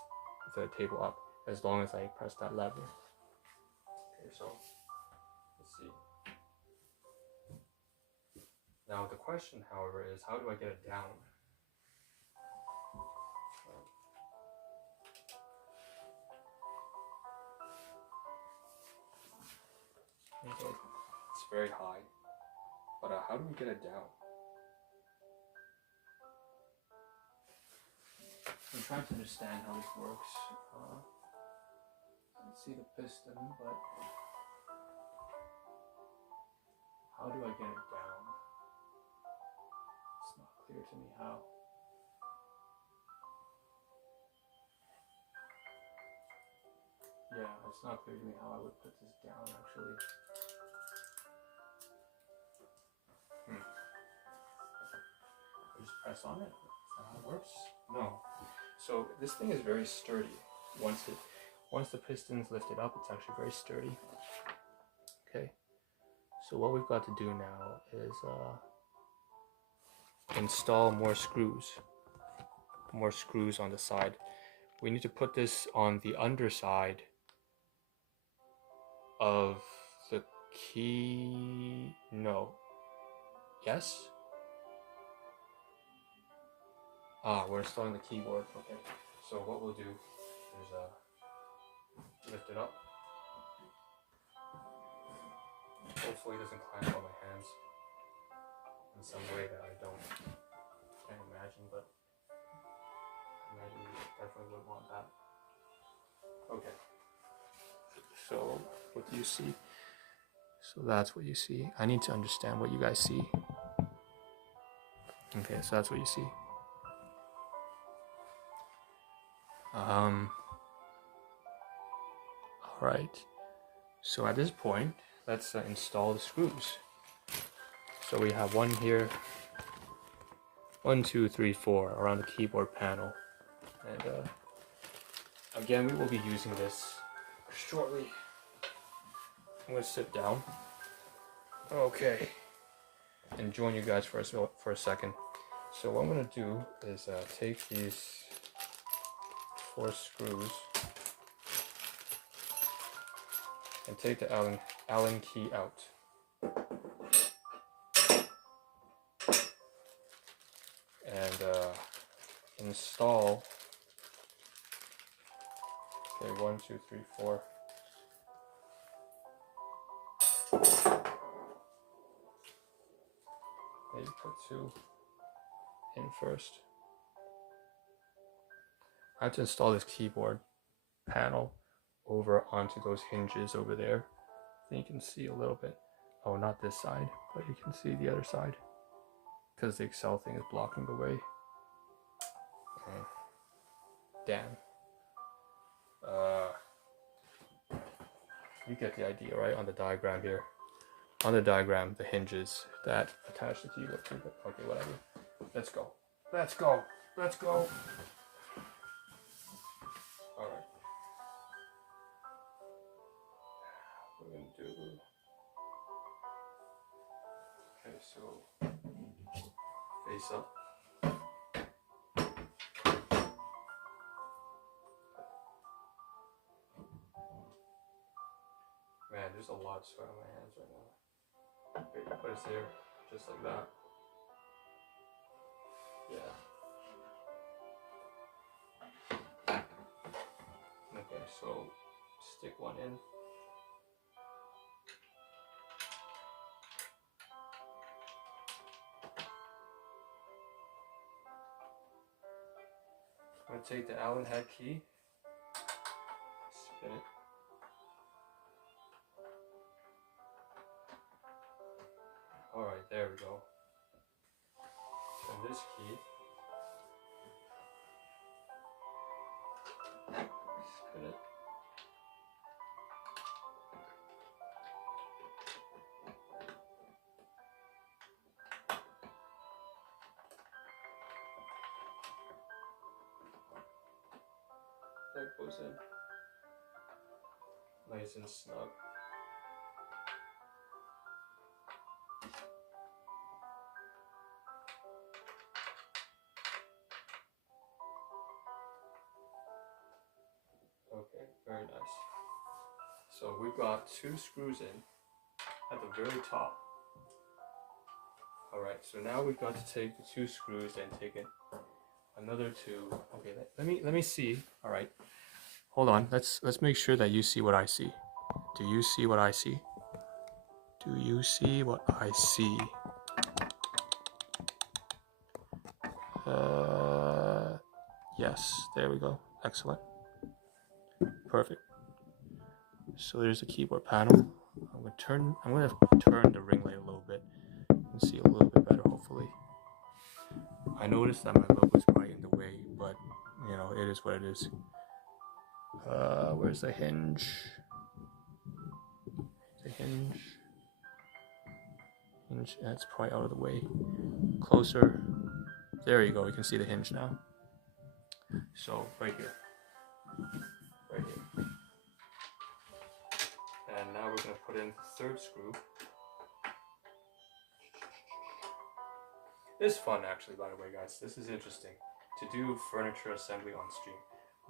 the table up as long as I press that lever. Okay, so let's see. Now the question, however, is how do I get it down? Okay, it's very high, but how do we get it down? I'm trying to understand how this works. I can see the piston, but how do I get it down? It's not clear to me how. Yeah, it's not clear to me how I would put this down actually. I just press on it. Is that how it works? No. So this thing is very sturdy. Once the piston's lifted up, it's actually very sturdy. Okay. So what we've got to do now is install more screws on the side. We need to put this on the underside of the key. No. Yes? We're installing the keyboard. Okay. So what we'll do is lift it up. Hopefully it doesn't clamp on my hands in some way that I can't imagine, but I imagine you definitely wouldn't want that. Okay. So what do you see? So that's what you see. I need to understand what you guys see. Okay, so that's what you see. Alright. So at this point, let's install the screws. So we have one here, 1, 2, 3, 4 around the keyboard panel. And again, we will be using this shortly. I'm gonna sit down. Okay. And join you guys for a second. So what I'm gonna do is take these 4 screws and take the Allen key out. And install. Okay, 1, 2, 3, 4. Maybe put 2 in first. I have to install this keyboard panel over onto those hinges over there. I think you can see a little bit. Oh, not this side, but you can see the other side because the Excel thing is blocking the way. Damn. You get the idea, right? On the diagram here. On the diagram, the hinges that attach the keyboard to it. Okay, whatever. Let's go. Let's go. Let's go. Alright. We're gonna do. Okay, so face up. Man, there's a lot of sweat on my hands right now. Okay, you put us here, just like that. Yeah. Okay, so stick one in. I'm gonna take the Allen head key, spin it. Alright, there we go. And this key, type goes in. Nice and snug. Okay, very nice. So we've got 2 screws in at the very top. Alright, so now we've got to take the 2 screws and take in another 2. Okay, let me see. Alright. Hold on. Let's make sure that you see what I see. Do you see what I see? Do you see what I see? Yes, there we go. Excellent. Perfect. So there's the keyboard panel. I'm gonna turn the ring light a little bit and see a little bit better, hopefully. I noticed that my logo is quite in the way, but you know, it is what it is. Where's the hinge? The hinge. That's probably out of the way. Closer. There you go. You can see the hinge now. So right here. Right here. And now we're going to put in the 3rd screw. This is fun actually, by the way, guys. This is interesting to do furniture assembly on stream.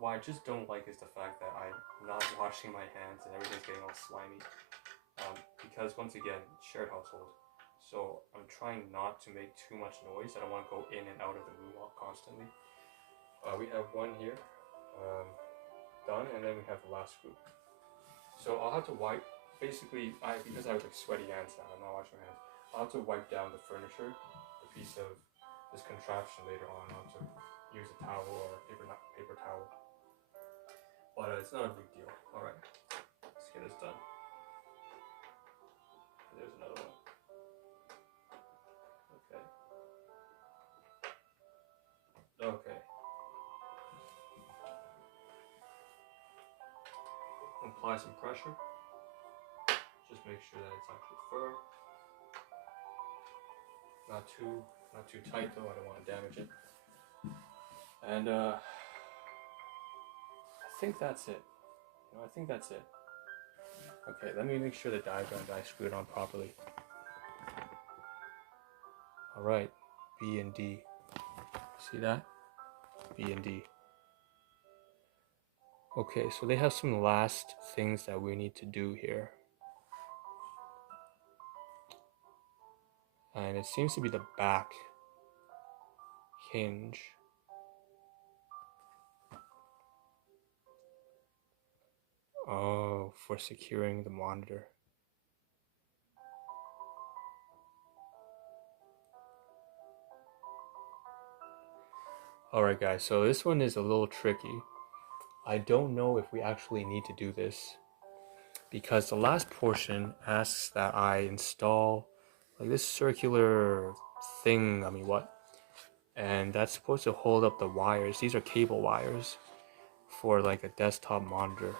What I just don't like is the fact that I'm not washing my hands and everything's getting all slimy. Because once again, shared household. So I'm trying not to make too much noise. I don't want to go in and out of the room constantly. We have one here done, and then we have the last screw. So I'll have to wipe. Basically, because I have like sweaty hands now, I'm not washing my hands. I'll have to wipe down the furniture, the piece of this contraption later on. I'll have to use a towel or paper towel. But it's not a big deal. All right, let's get this done. There's another one. Okay. Apply some pressure. Just make sure that it's actually firm. Not too tight though. I don't want to damage it. And I think that's it. I think that's it. Okay, let me make sure the diagrams I screwed on properly. All right, B and D. See that? B and D. Okay, so they have some last things that we need to do here. And it seems to be the back hinge. Oh, for securing the monitor. Alright guys, so this one is a little tricky. I don't know if we actually need to do this, because the last portion asks that I install like this circular thing, and that's supposed to hold up the wires. These are cable wires for like a desktop monitor.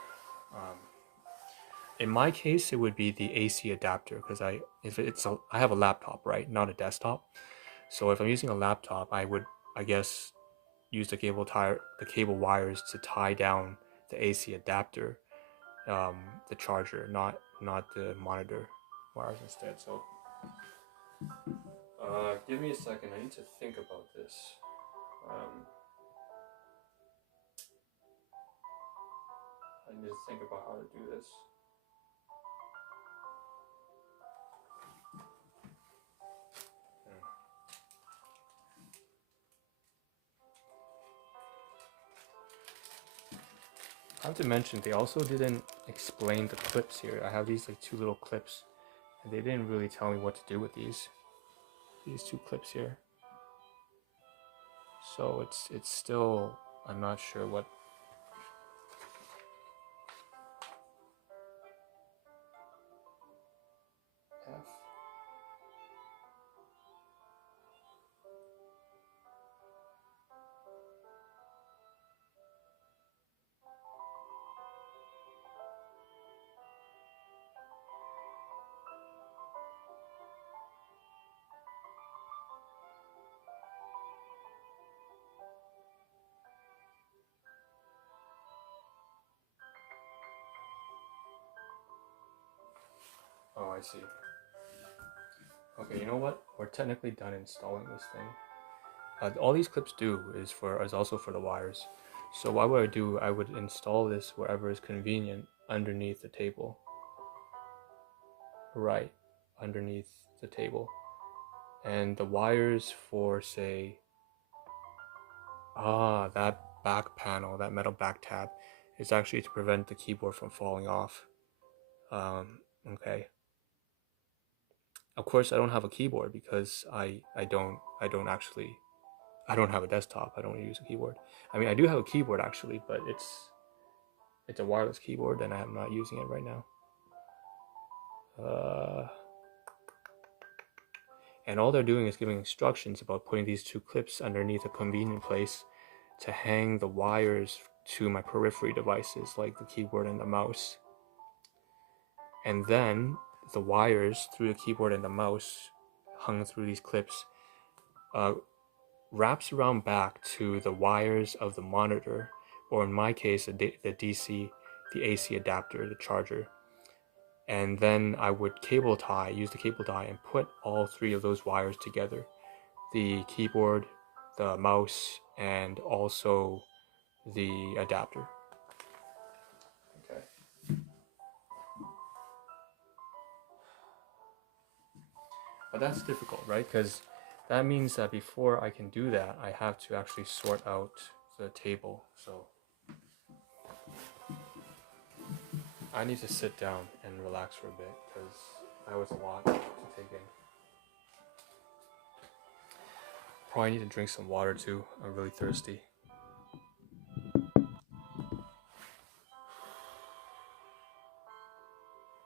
In my case, it would be the AC adapter, because I have a laptop, right, not a desktop. So if I'm using a laptop, I would, I guess, use the cable wires to tie down the AC adapter, the charger, not the monitor wires instead. So give me a second. I need to think about this. I need to think about how to do this. I have to mention, they also didn't explain the clips here. I have these like 2 little clips, and they didn't really tell me what to do with these 2 clips here. So it's still, I'm not sure what. F. Oh, I see. Okay, you know what? We're technically done installing this thing. All these clips do is also for the wires. So what would I do? I would install this wherever is convenient underneath the table. Right, underneath the table. And the wires for, say, that back panel, that metal back tab, is actually to prevent the keyboard from falling off. Okay. Of course, I don't have a keyboard because I don't have a desktop. I don't use a keyboard. I mean, I do have a keyboard actually, but it's a wireless keyboard, and I'm not using it right now. And all they're doing is giving instructions about putting these two clips underneath a convenient place to hang the wires to my periphery devices like the keyboard and the mouse. And then the wires through the keyboard and the mouse hung through these clips wraps around back to the wires of the monitor, or in my case the DC, the AC adapter, the charger. And then I would use the cable tie and put all three of those wires together, the keyboard, the mouse, and also the adapter. Okay. But that's difficult, right? Because that means that before I can do that, I have to actually sort out the table. So I need to sit down and relax for a bit because that was a lot to take in. Probably need to drink some water too. I'm really thirsty.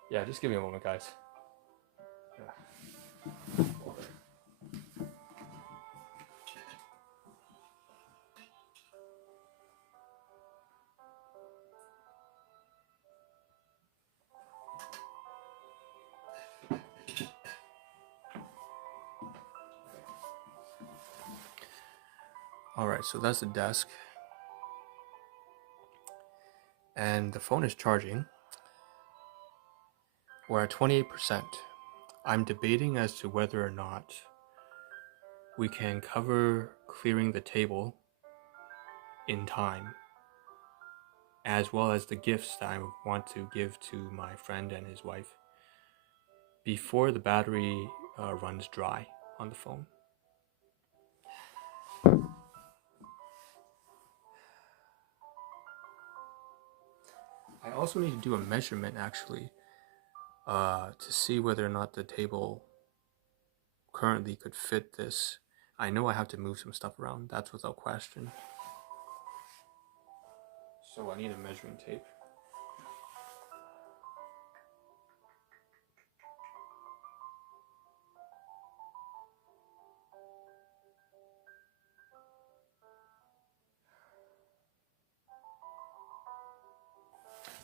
Yeah, just give me a moment, guys. Alright, so that's the desk. And the phone is charging. We're at 28%. I'm debating as to whether or not we can cover clearing the table in time, as well as the gifts that I want to give to my friend and his wife before the battery runs dry on the phone. I also need to do a measurement actually to see whether or not the table currently could fit this. I know I have to move some stuff around, that's without question. So I need a measuring tape.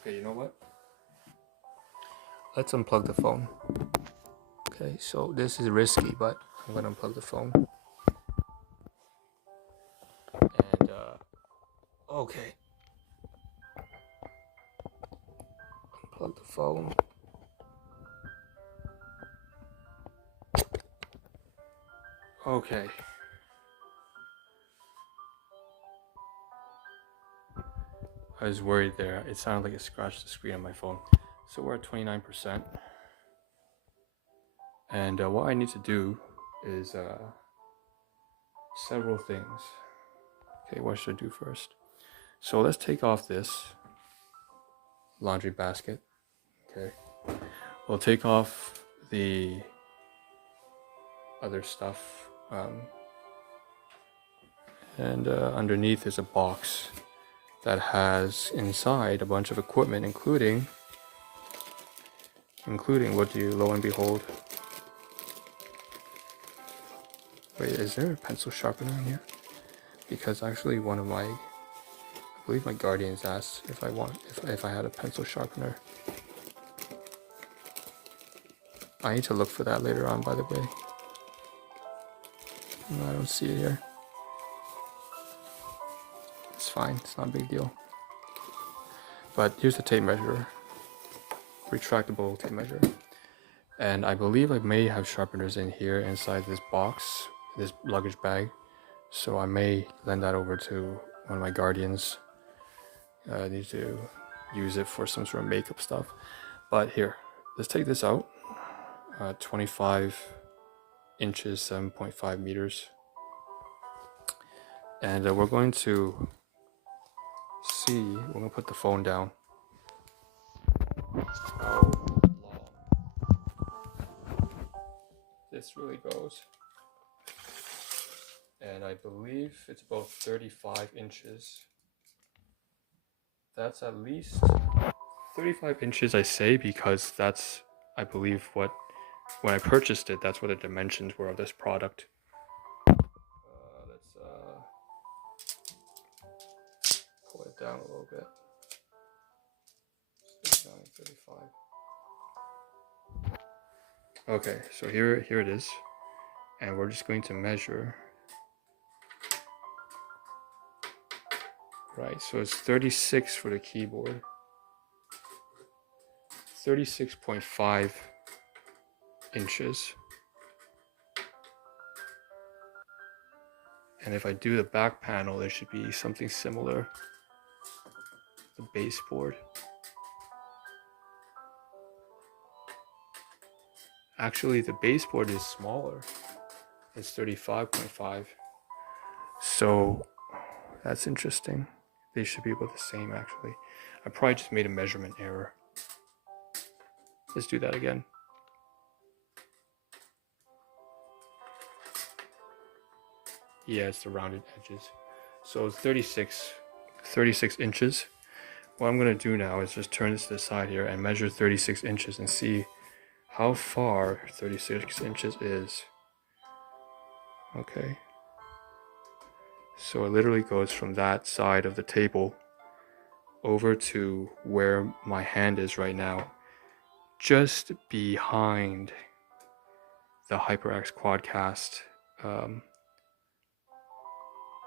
Okay, you know what? Let's unplug the phone. Okay, so this is risky, but I'm gonna unplug the phone. And, okay. Unplug the phone. Okay. I was worried there. It sounded like it scratched the screen on my phone. So we're at 29%. And what I need to do is several things. Okay, what should I do first? So let's take off this laundry basket. Okay. We'll take off the other stuff. And underneath is a box that has inside a bunch of equipment, including lo and behold. Wait, is there a pencil sharpener in here? Because actually I believe my guardians asked if I had a pencil sharpener. I need to look for that later on, by the way. No, I don't see it here. It's fine, it's not a big deal. But here's the tape measure. Retractable tape measure. And I believe I may have sharpeners in here inside this box, this luggage bag. So I may lend that over to one of my guardians. I need to use it for some sort of makeup stuff. But here, let's take this out. 25 inches, 7.5 meters. And we're going to see, we're going to put the phone down, how long this really goes. And I believe it's about 35 inches. That's at least 35 inches, I say, because that's, I believe, what, when I purchased it, that's what the dimensions were of this product. Let's pull it down a little bit. 35. Okay, so here it is, and we're just going to measure. Right, so it's 36 for the keyboard, 36.5 inches. And if I do the back panel, there should be something similar. The baseboard. Actually, the baseboard is smaller. It's 35.5. So that's interesting. They should be about the same, actually. I probably just made a measurement error. Let's do that again. Yeah, it's the rounded edges. So it's 36 inches. What I'm going to do now is just turn this to the side here and measure 36 inches and see how far 36 inches is. Okay. So it literally goes from that side of the table over to where my hand is right now, just behind the HyperX Quadcast,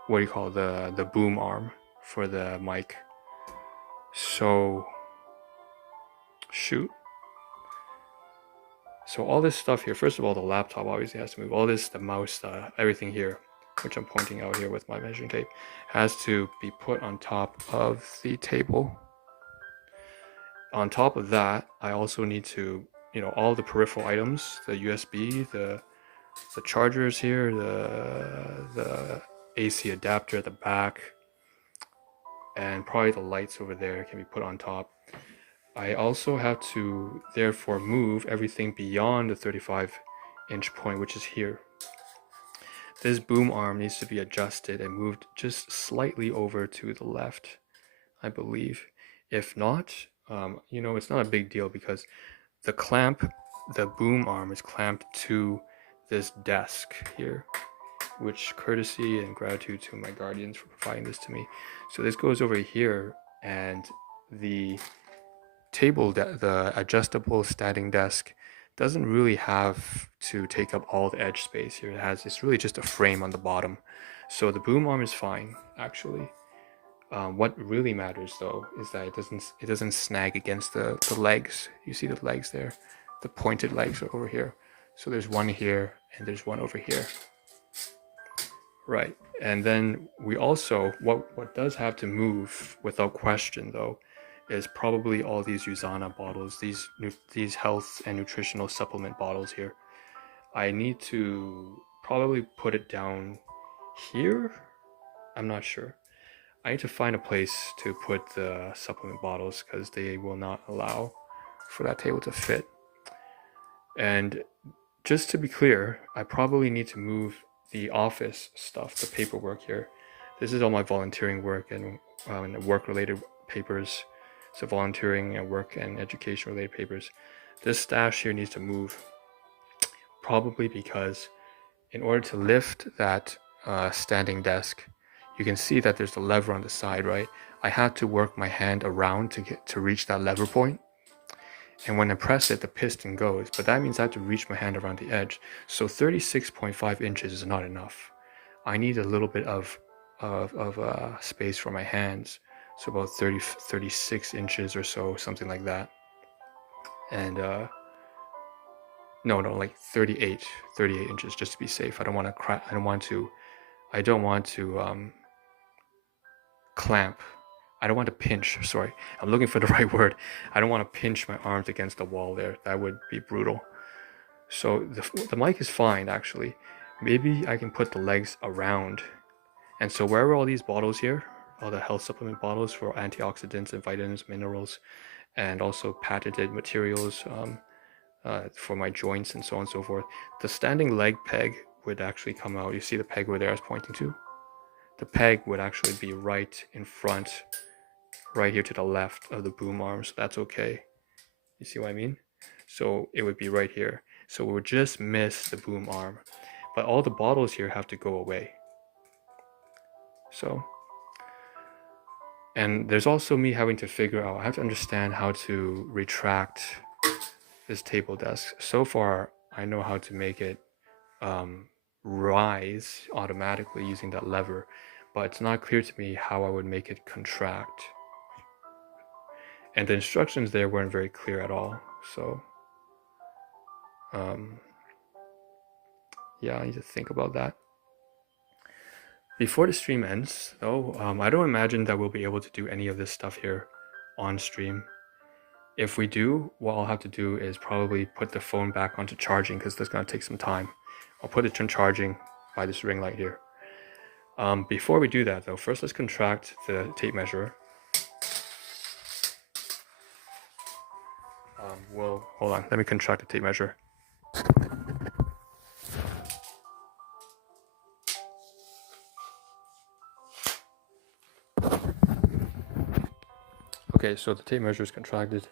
what do you call it? The boom arm for the mic. So, shoot. So all this stuff here, first of all, the laptop obviously has to move. All this, the mouse, everything here, which I'm pointing out here with my measuring tape, has to be put on top of the table. On top of that, I also need to, all the peripheral items, the USB, the chargers here, the AC adapter at the back, and probably the lights over there can be put on top. I also have to therefore move everything beyond the 35-inch point, which is here. This boom arm needs to be adjusted and moved just slightly over to the left, I believe. If not, it's not a big deal because the boom arm is clamped to this desk here, which courtesy and gratitude to my guardians for providing this to me. So this goes over here, and the table, the adjustable standing desk, doesn't really have to take up all the edge space here. It's really just a frame on the bottom. So the boom arm is fine, actually. What really matters though is that it doesn't snag against the legs. You see the legs there? The pointed legs are over here. So there's one here and there's one over here. Right. And then we also, what does have to move without question though, is probably all these Usana bottles, these health and nutritional supplement bottles here. I need to probably put it down here. I'm not sure. I need to find a place to put the supplement bottles because they will not allow for that table to fit. And just to be clear, I probably need to move the office stuff, the paperwork here. This is all my volunteering work and work-related papers. So volunteering and work and education-related papers. This stash here needs to move, probably because in order to lift that standing desk, you can see that there's a lever on the side, right? I had to work my hand around to reach that lever point. And when I press it, the piston goes, but that means I have to reach my hand around the edge. So 36.5 inches is not enough. I need a little bit of space for my hands. So about 36 inches or so, something like that. And no, like 38 inches, just to be safe. I don't want to clamp. I don't want to pinch. Sorry, I'm looking for the right word. I don't want to pinch my arms against the wall there. That would be brutal. So the mic is fine, actually. Maybe I can put the legs around. And so wherever all these bottles here, all the health supplement bottles for antioxidants and vitamins, minerals, and also patented materials for my joints and so on and so forth, the standing leg peg would actually come out. You see the peg where there I was pointing to? The peg would actually be right in front, right here to the left of the boom arm, so that's okay. You see what I mean? So it would be right here. So we would just miss the boom arm. But all the bottles here have to go away. So, and there's also me having to figure out, I have to understand how to retract this table desk. So far, I know how to make it rise automatically using that lever, but it's not clear to me how I would make it contract. And the instructions there weren't very clear at all. So, yeah, I need to think about that. Before the stream ends, though, I don't imagine that we'll be able to do any of this stuff here on stream. If we do, what I'll have to do is probably put the phone back onto charging, because that's going to take some time. I'll put it on charging by this ring light here. Before we do that, though, first let's contract the tape measure. Hold on, let me contract the tape measure. Okay, so the tape measure is contracted.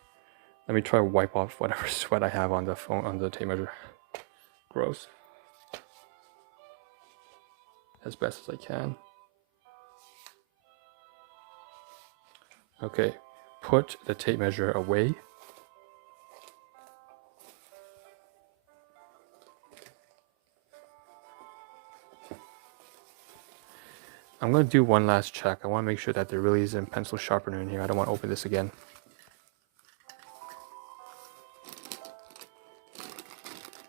Let me try to wipe off whatever sweat I have on the phone, on the tape measure. Gross. As best as I can. Okay, put the tape measure away. I'm going to do one last check. I want to make sure that there really is a pencil sharpener in here. I don't want to open this again.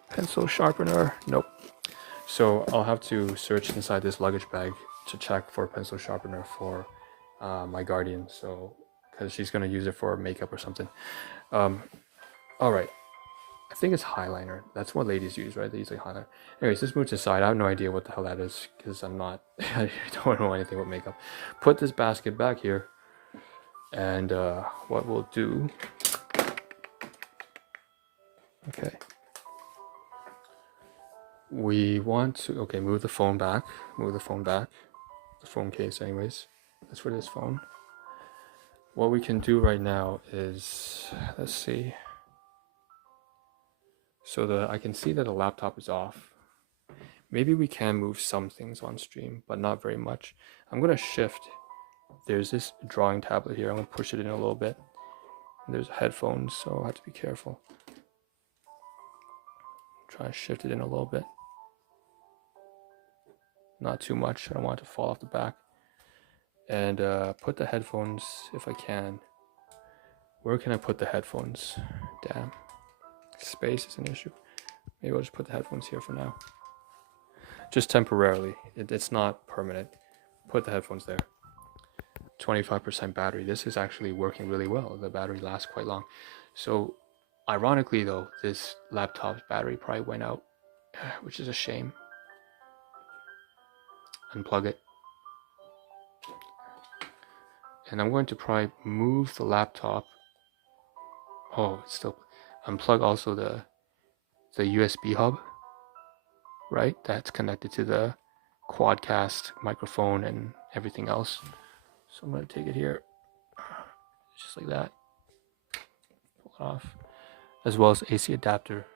Pencil sharpener, nope. So I'll have to search inside this luggage bag to check for a pencil sharpener for my guardian. So, because she's going to use it for makeup or something. All right. I think it's highliner. That's what ladies use, right? They use like highliner. Anyways, this moves aside. I have no idea what the hell that is because I'm not, I don't know anything about makeup. Put this basket back here. And what we'll do, okay. We want to, okay, move the phone back. The phone case anyways. That's for this phone. What we can do right now is, let's see. So I can see that the laptop is off. Maybe we can move some things on stream, but not very much. I'm gonna shift. There's this drawing tablet here. I'm gonna push it in a little bit. And there's headphones, so I have to be careful. Try to shift it in a little bit. Not too much. I don't want it to fall off the back. And put the headphones if I can. Where can I put the headphones? Damn. Space is an issue. Maybe I'll just put the headphones here for now. Just temporarily. It's not permanent. Put the headphones there. 25% battery. This is actually working really well. The battery lasts quite long. So, ironically though, this laptop's battery probably went out, which is a shame. Unplug it. And I'm going to probably move the laptop. Oh, it's still. Unplug also the USB hub, right? That's connected to the quadcast microphone and everything else. So I'm going to take it here, just like that. Pull it off, as well as AC adapter.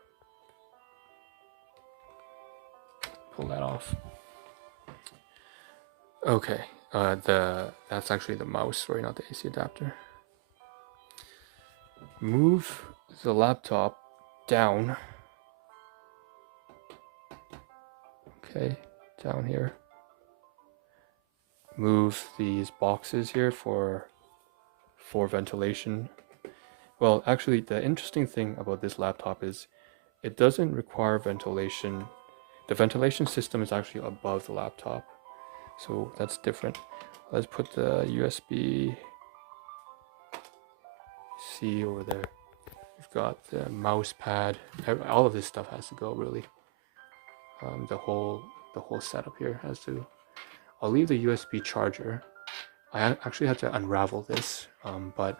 Pull that off. Okay, that's actually the mouse, sorry, not the AC adapter. Move the laptop down. Okay, down here. Move these boxes here for ventilation. Well, actually, the interesting thing about this laptop is it doesn't require ventilation. The ventilation system is actually above the laptop, so that's different. Let's put the USB-C over there. We've got the mouse pad. All of this stuff has to go, really. The whole setup here has to. I'll leave the USB charger. I actually had to unravel this, but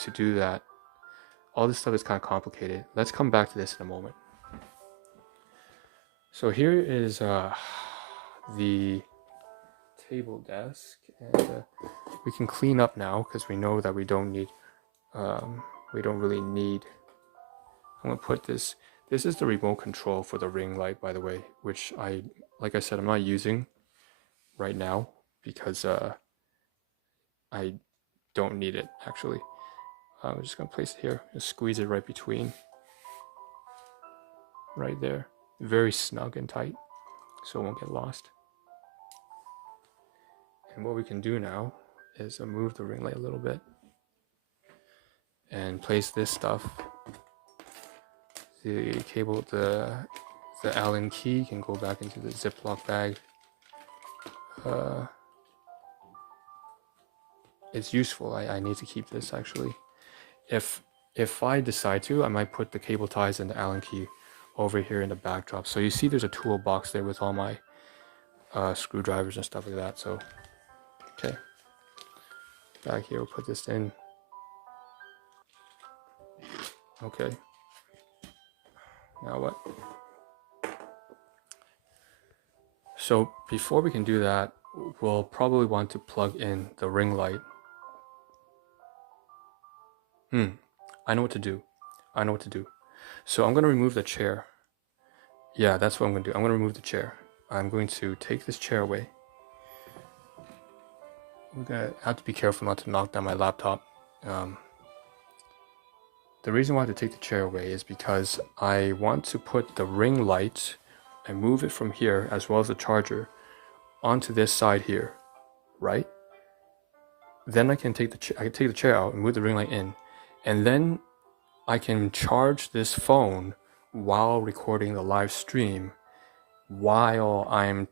to do that, all this stuff is kind of complicated. Let's come back to this in a moment. So here is the table desk, and we can clean up now because we know that we don't really need. I'm gonna put this. This is the remote control for the ring light, by the way, which like I said, I'm not using right now because I don't need it actually. I'm just gonna place it here and squeeze it right between, right there, very snug and tight, so it won't get lost. And what we can do now is move the ring light a little bit and place this stuff. The cable, the Allen key can go back into the Ziploc bag. It's useful. I need to keep this actually. If I decide to, I might put the cable ties and the Allen key over here in the backdrop. So you see there's a toolbox there with all my screwdrivers and stuff like that. So, okay. Back here, we'll put this in. Okay. Now what? So before we can do that, we'll probably want to plug in the ring light. I know what to do. So I'm going to remove the chair. Yeah, that's what I'm going to do. I'm going to remove the chair. I'm going to take this chair away. We're going to have to be careful not to knock down my laptop. The reason why I have to take the chair away is because I want to put the ring light and move it from here, as well as the charger, onto this side here, right? Then I can take the chair out and move the ring light in, and then I can charge this phone while recording the live stream, while I'm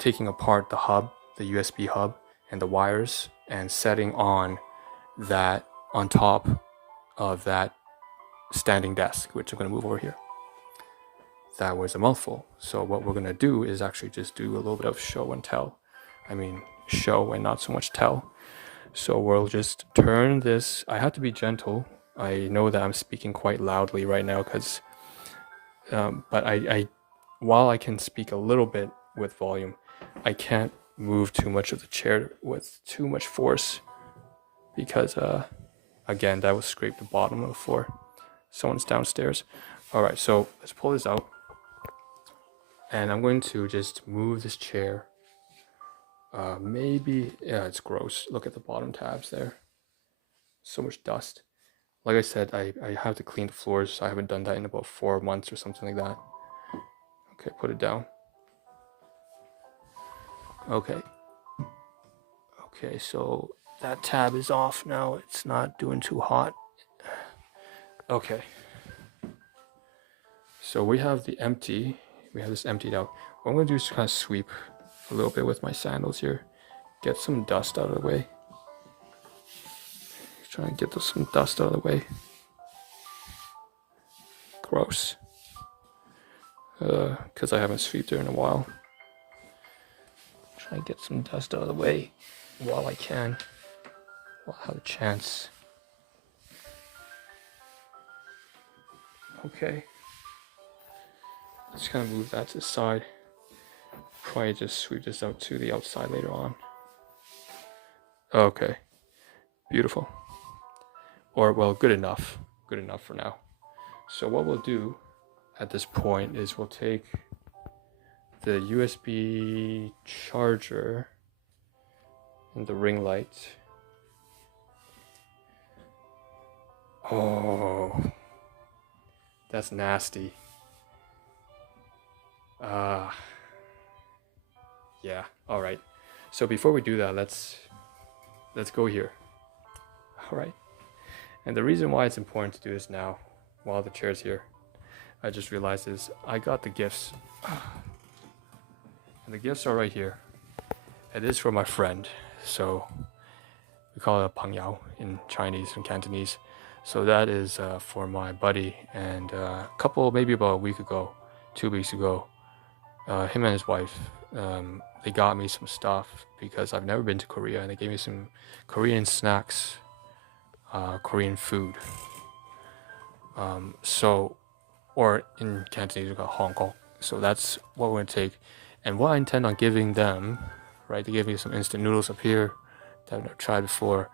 taking apart the hub, the USB hub, and the wires, and setting on that on top of that standing desk, which I'm going to move over here. That was a mouthful. So what we're going to do is actually just do a little bit of show and tell. I mean, show and not so much tell. So we'll just turn this. I have to be gentle. I know that I'm speaking quite loudly right now because, but I, while I can speak a little bit with volume, I can't move too much of the chair with too much force because, again, that would scrape the bottom of the floor. Someone's downstairs. All right, so let's pull this out. And I'm going to just move this chair. Maybe, yeah, it's gross. Look at the bottom tabs there. So much dust. Like I said, I have to clean the floors. I haven't done that in about 4 months or something like that. Okay, put it down. Okay. Okay, so that tab is off now. It's not doing too hot. Okay. So we have this emptied out. What I'm going to do is kind of sweep a little bit with my sandals here. Get some dust out of the way. Try and get some dust out of the way. Gross. Because I haven't sweeped there in a while. Try and get some dust out of the way while I can. While I have a chance. Okay. Let's kind of move that to the side. Probably just sweep this out to the outside later on. Okay. Beautiful. Or, well, good enough. Good enough for now. So what we'll do at this point is we'll take the USB charger and the ring light. Oh, that's nasty. Yeah, all right. So before we do that, let's go here. All right. And the reason why it's important to do this now, while the chair's here, I just realized is I got the gifts. And the gifts are right here. It is for my friend. So we call it a pang yao in Chinese and Cantonese. So that is for my buddy. And maybe about a week ago, 2 weeks ago, him and his wife, they got me some stuff because I've never been to Korea, and they gave me some Korean snacks, Korean food. Or in Cantonese we call Hong Kong. So that's what we're gonna take. And what I intend on giving them, right? They gave me some instant noodles up here that I've never tried before.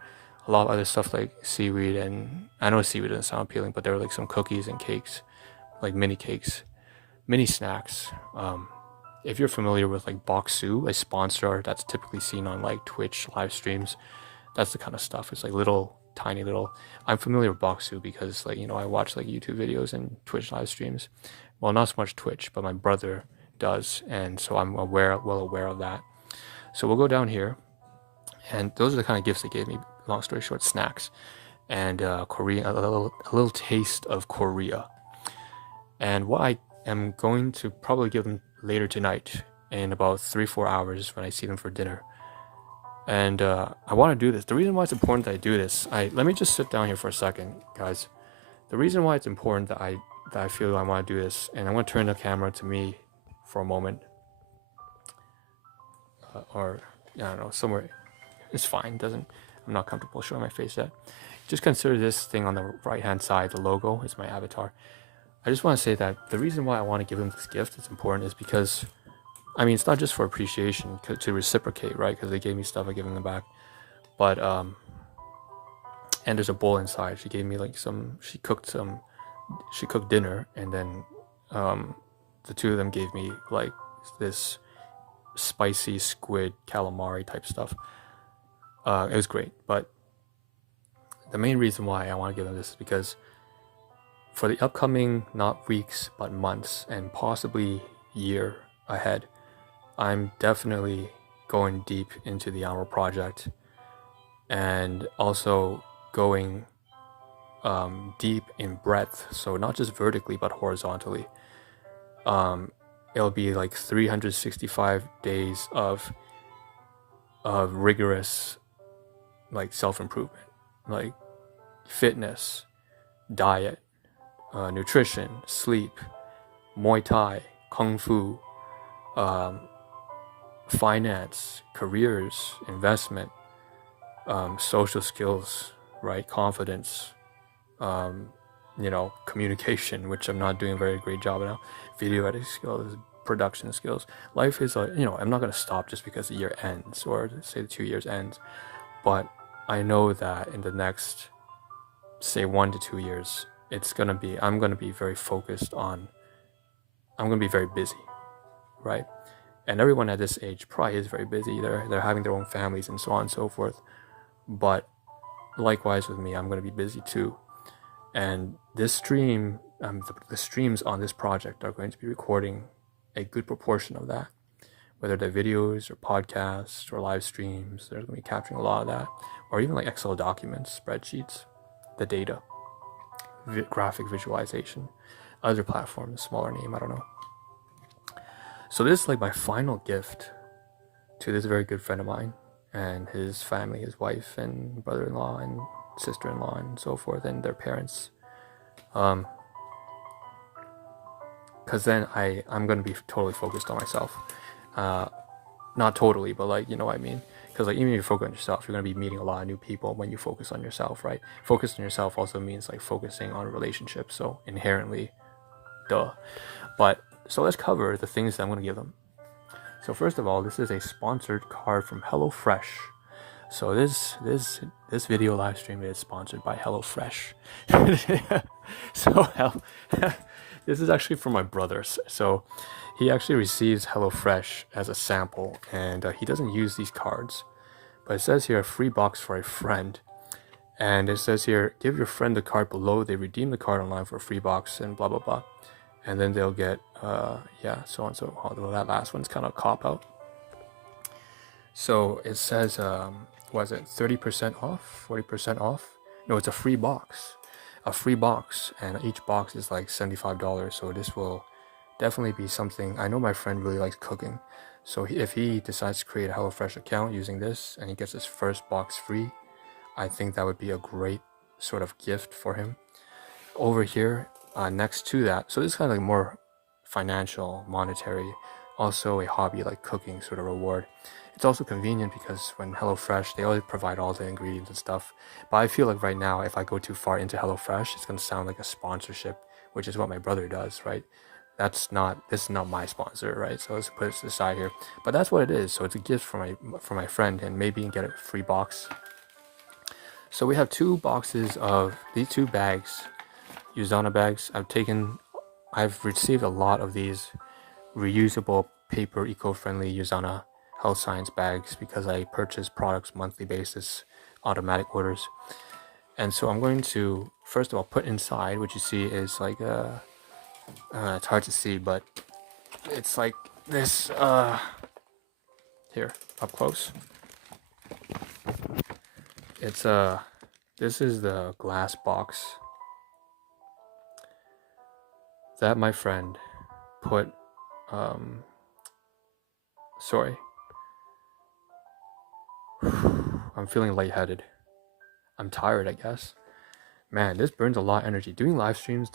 A lot of other stuff like seaweed, and I know seaweed doesn't sound appealing, but there were like some cookies and cakes, like mini cakes, mini snacks. If you're familiar with like Boksu, a sponsor that's typically seen on like Twitch live streams, that's the kind of stuff. It's like tiny little. I'm familiar with Boksu because like I watch like YouTube videos and Twitch live streams. Well, not so much Twitch, but my brother does, and so I'm well aware of that. So we'll go down here, and those are the kind of gifts they gave me. Long story short, snacks and Korean, a little taste of Korea. And what I am going to probably give them later tonight in about 3-4 hours when I see them for dinner. And I want to do this. The reason why it's important that I do this, let me just sit down here for a second, guys. The reason why it's important that I feel I want to do this, and I'm going to turn the camera to me for a moment, or I don't know, somewhere. It's fine. I'm not comfortable showing my face yet. Just consider this thing on the right hand side. The logo is my avatar. I just want to say that the reason why I want to give them this gift, it's important, is because it's not just for appreciation, to reciprocate, right? Because they gave me stuff, I'm giving them back. But and there's a bowl inside. She gave me like she cooked dinner, and then the two of them gave me like this spicy squid calamari type stuff. It was great, but the main reason why I want to give them this is because for the upcoming, not weeks, but months, and possibly year ahead, I'm definitely going deep into the Ahn Rho Project, and also going deep in breadth, so not just vertically but horizontally. It'll be like 365 days of rigorous like self-improvement, like fitness, diet, nutrition, sleep, Muay Thai, Kung Fu, finance, careers, investment, social skills, right? Confidence, communication, which I'm not doing a very great job now, video editing skills, production skills. Life is I'm not going to stop just because the year ends, or say the 2 years ends, but I know that in the next, say 1 to 2 years, I'm going to be very focused on, I'm going to be very busy, right? And everyone at this age probably is very busy. They're having their own families and so on and so forth. But likewise with me, I'm going to be busy too. And this stream, the streams on this project are going to be recording a good proportion of that. Whether they're videos or podcasts or live streams, they're going to be capturing a lot of that. Or even like Excel documents, spreadsheets, the data, graphic visualization, other platforms, smaller name, I don't know. So this is like my final gift to this very good friend of mine and his family, his wife and brother-in-law and sister-in-law and so forth, and their parents. Because then I'm going to be totally focused on myself. Not totally, but like, you know what I mean? Because like even if you focus on yourself, you're going to be meeting a lot of new people when you focus on yourself, right? Focus on yourself also means like focusing on relationships, so inherently, duh. But so let's cover the things that I'm going to give them. So first of all, this is a sponsored card from HelloFresh. So this video live stream is sponsored by HelloFresh. This is actually for my brother. So he actually receives HelloFresh as a sample, and he doesn't use these cards. But it says here, a free box for a friend. And it says here, give your friend the card below. They redeem the card online for a free box and blah, blah, blah. And then they'll get, so on. So although that last one's kind of cop out. So it says, what is it, 30% off, 40% off? No, it's a free box. a free box, and each box is like $75. So this will definitely be something. I know my friend really likes cooking, so if he decides to create a HelloFresh account using this and he gets his first box free, I think that would be a great sort of gift for him. Over here, next to that, so this is kind of like more financial, monetary, also a hobby like cooking sort of reward. It's also convenient because when HelloFresh, they always provide all the ingredients and stuff. But I feel like right now, if I go too far into HelloFresh, it's gonna sound like a sponsorship, which is what my brother does, right? This is not my sponsor, right? So let's put it aside here. But that's what it is. So it's a gift for my friend, and maybe you can get a free box. So we have 2 boxes of these 2 bags, Usana bags. I've received a lot of these reusable paper eco-friendly Usana health science bags because I purchase products monthly basis, automatic orders. And so I'm going to first of all put inside, what you see is like it's hard to see, but it's like this here up close. It's this is the glass box that my friend put sorry. I'm feeling lightheaded. I'm tired, I guess. Man, this burns a lot of energy. Doing live streams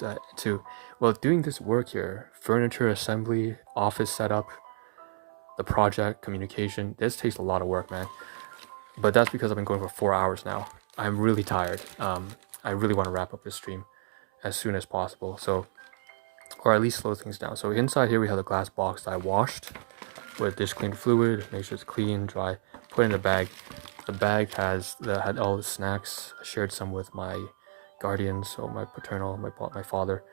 doing this work here, furniture assembly, office setup, the project, communication, this takes a lot of work, man. But that's because I've been going for 4 hours now. I'm really tired. I really want to wrap up this stream as soon as possible. So, or at least slow things down. So inside here we have the glass box that I washed with dish clean fluid, make sure it's clean, dry, put in the bag. The bag had all the snacks. I shared some with my guardians, so my father.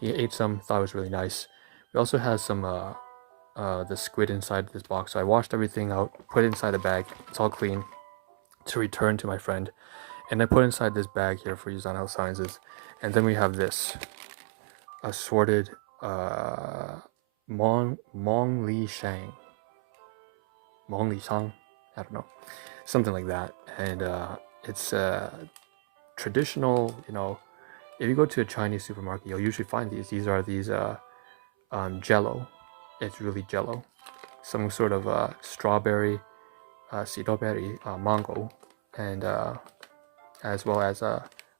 He ate some, thought it was really nice. We also had some the squid inside this box. So I washed everything out, put it inside the bag. It's all clean to return to my friend. And I put inside this bag here for use on health sciences. And then we have this assorted Mong Li Shang. Mong Li Shang, I don't know. Something like that. And it's traditional, if you go to a Chinese supermarket, you'll usually find these. These are jello. It's really jello. Some sort of strawberry, mango, and as well as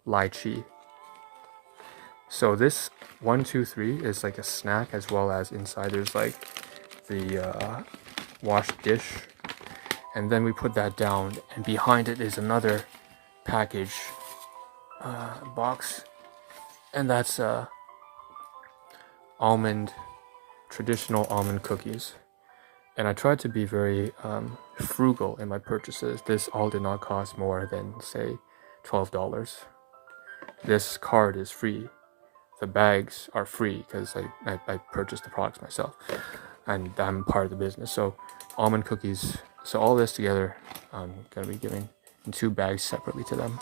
lychee. So this 1, 2, 3 is like a snack, as well as inside there's like the washed dish. And then we put that down, and behind it is another package box, and that's traditional almond cookies. And I tried to be very frugal in my purchases. This all did not cost more than, say, $12. This card is free. The bags are free because I purchased the products myself, and I'm part of the business. So almond cookies. So all this together, I'm gonna be giving in 2 bags separately to them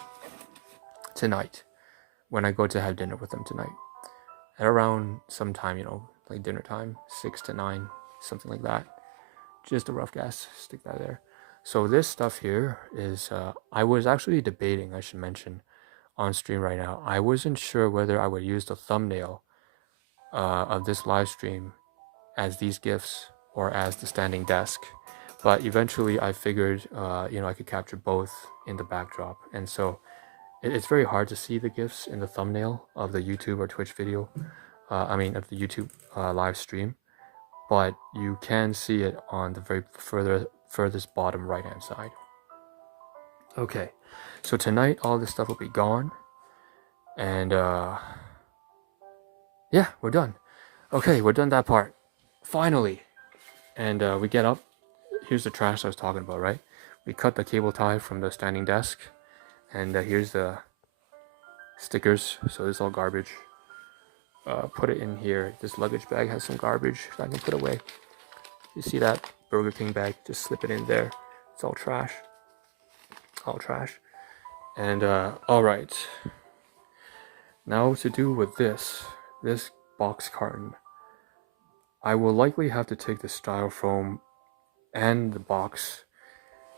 tonight when I go to have dinner with them tonight. At around sometime, like dinner time, 6 to 9, something like that. Just a rough guess, stick that there. So this stuff here is, I was actually debating, I should mention, on stream right now. I wasn't sure whether I would use the thumbnail of this live stream as these gifts or as the standing desk. But eventually I figured, I could capture both in the backdrop. And so it's very hard to see the GIFs in the thumbnail of the YouTube or Twitch video, of the YouTube live stream, but you can see it on the very furthest bottom right hand side. Okay, so tonight all this stuff will be gone, and yeah, we're done. Okay, we're done that part, finally. And we get up. Here's the trash I was talking about, right? We cut the cable tie from the standing desk, and here's the stickers. So this is all garbage. Put it in here. This luggage bag has some garbage that I can put away. You see that Burger King bag? Just slip it in there. It's all trash. All trash. And all right. Now to do with this box carton, I will likely have to take the styrofoam and the box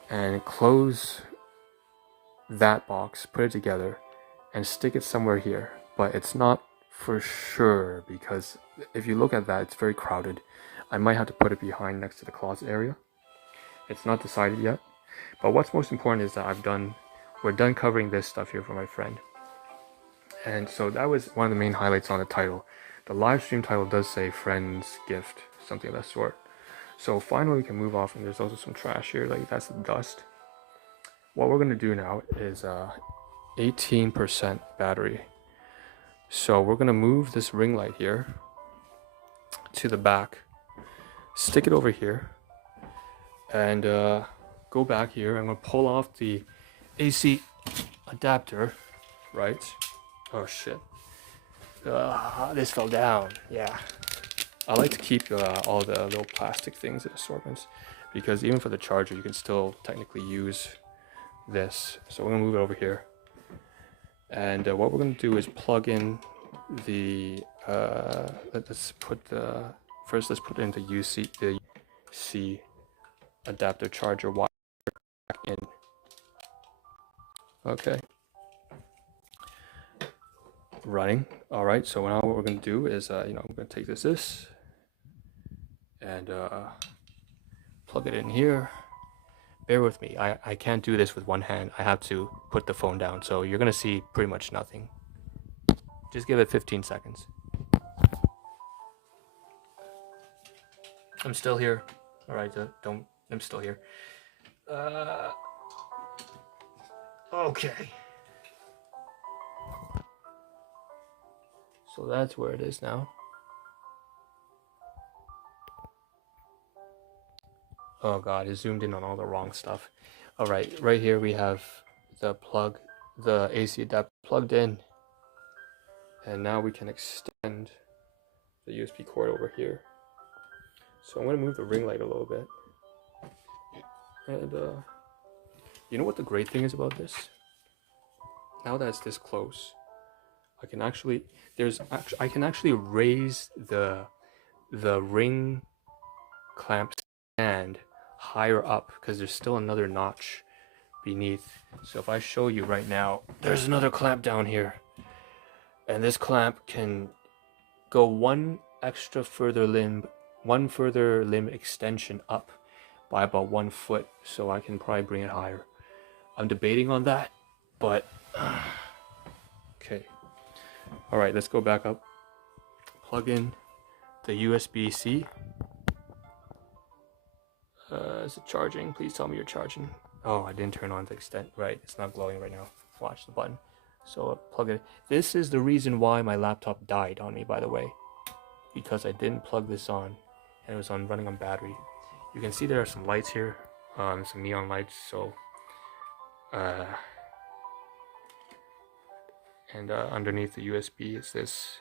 and close that box, put it together, and stick it somewhere here, but it's not for sure because if you look at that, it's very crowded. I might have to put it behind next to the closet area. It's not decided yet, but what's most important is that we're done covering this stuff here for my friend. And so that was one of the main highlights on the title. The live stream title does say friend's gift, something of that sort. So finally we can move off, and there's also some trash here, like that's the dust. What we're gonna do now is 18% battery. So we're gonna move this ring light here to the back, stick it over here, and go back here. I'm gonna pull off the AC adapter, right? Oh shit. This fell down. Yeah. I like to keep all the little plastic things in assortments because even for the charger, you can still technically use this. So we're gonna move it over here. And what we're gonna do is plug in the, let's put it into the UC adapter charger wire in. Okay. Running. All right, so now what we're gonna do is, I'm gonna take this and plug it in here. Bear with me, I can't do this with one hand. I have to put the phone down, so you're gonna see pretty much nothing. Just give it 15 seconds. I'm still here. All right, I'm still here. Okay. So that's where it is now. Oh god, it zoomed in on all the wrong stuff. All right, right here we have the AC adapter plugged in. And now we can extend the USB cord over here. So I'm gonna move the ring light a little bit. And you know what the great thing is about this? Now that it's this close, I can actually raise the ring clamp stand higher up because there's still another notch beneath. So if I show you right now, there's another clamp down here, and this clamp can go one further limb extension up by about 1 foot, so I can probably bring it higher. I'm debating on that, but okay. All right, let's go back up. Plug in the USB-C. Is it charging? Please tell me you're charging. Oh, I didn't turn on the extent. Right, it's not glowing right now. Watch the button. So plug it. This is the reason why my laptop died on me, by the way, because I didn't plug this on, and it was running on battery. You can see there are some lights here, some neon lights. So, and underneath the USB is this.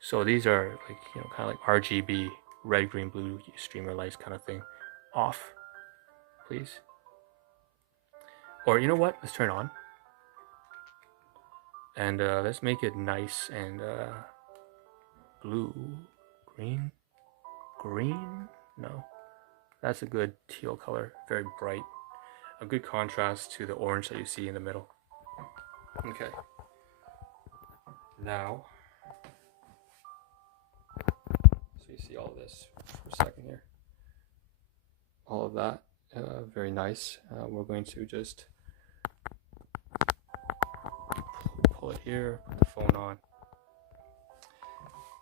So these are like kind of like RGB, red, green, blue streamer lights kind of thing. Off, please. Or you know what? Let's turn it on. And let's make it nice and blue, green. No, that's a good teal color, very bright, a good contrast to the orange that you see in the middle. Okay, now, so you see all of this for a second here, all of that, very nice. We're going to just pull it here, put the phone on,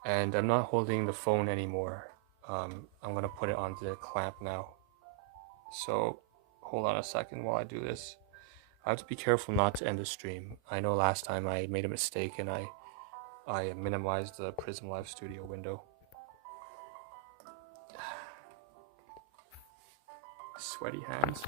and I'm not holding the phone anymore. I'm gonna put it on the clamp now. So hold on a second while I do this. I have to be careful not to end the stream. I know last time I made a mistake and I minimized the Prism Live Studio window. Sweaty hands.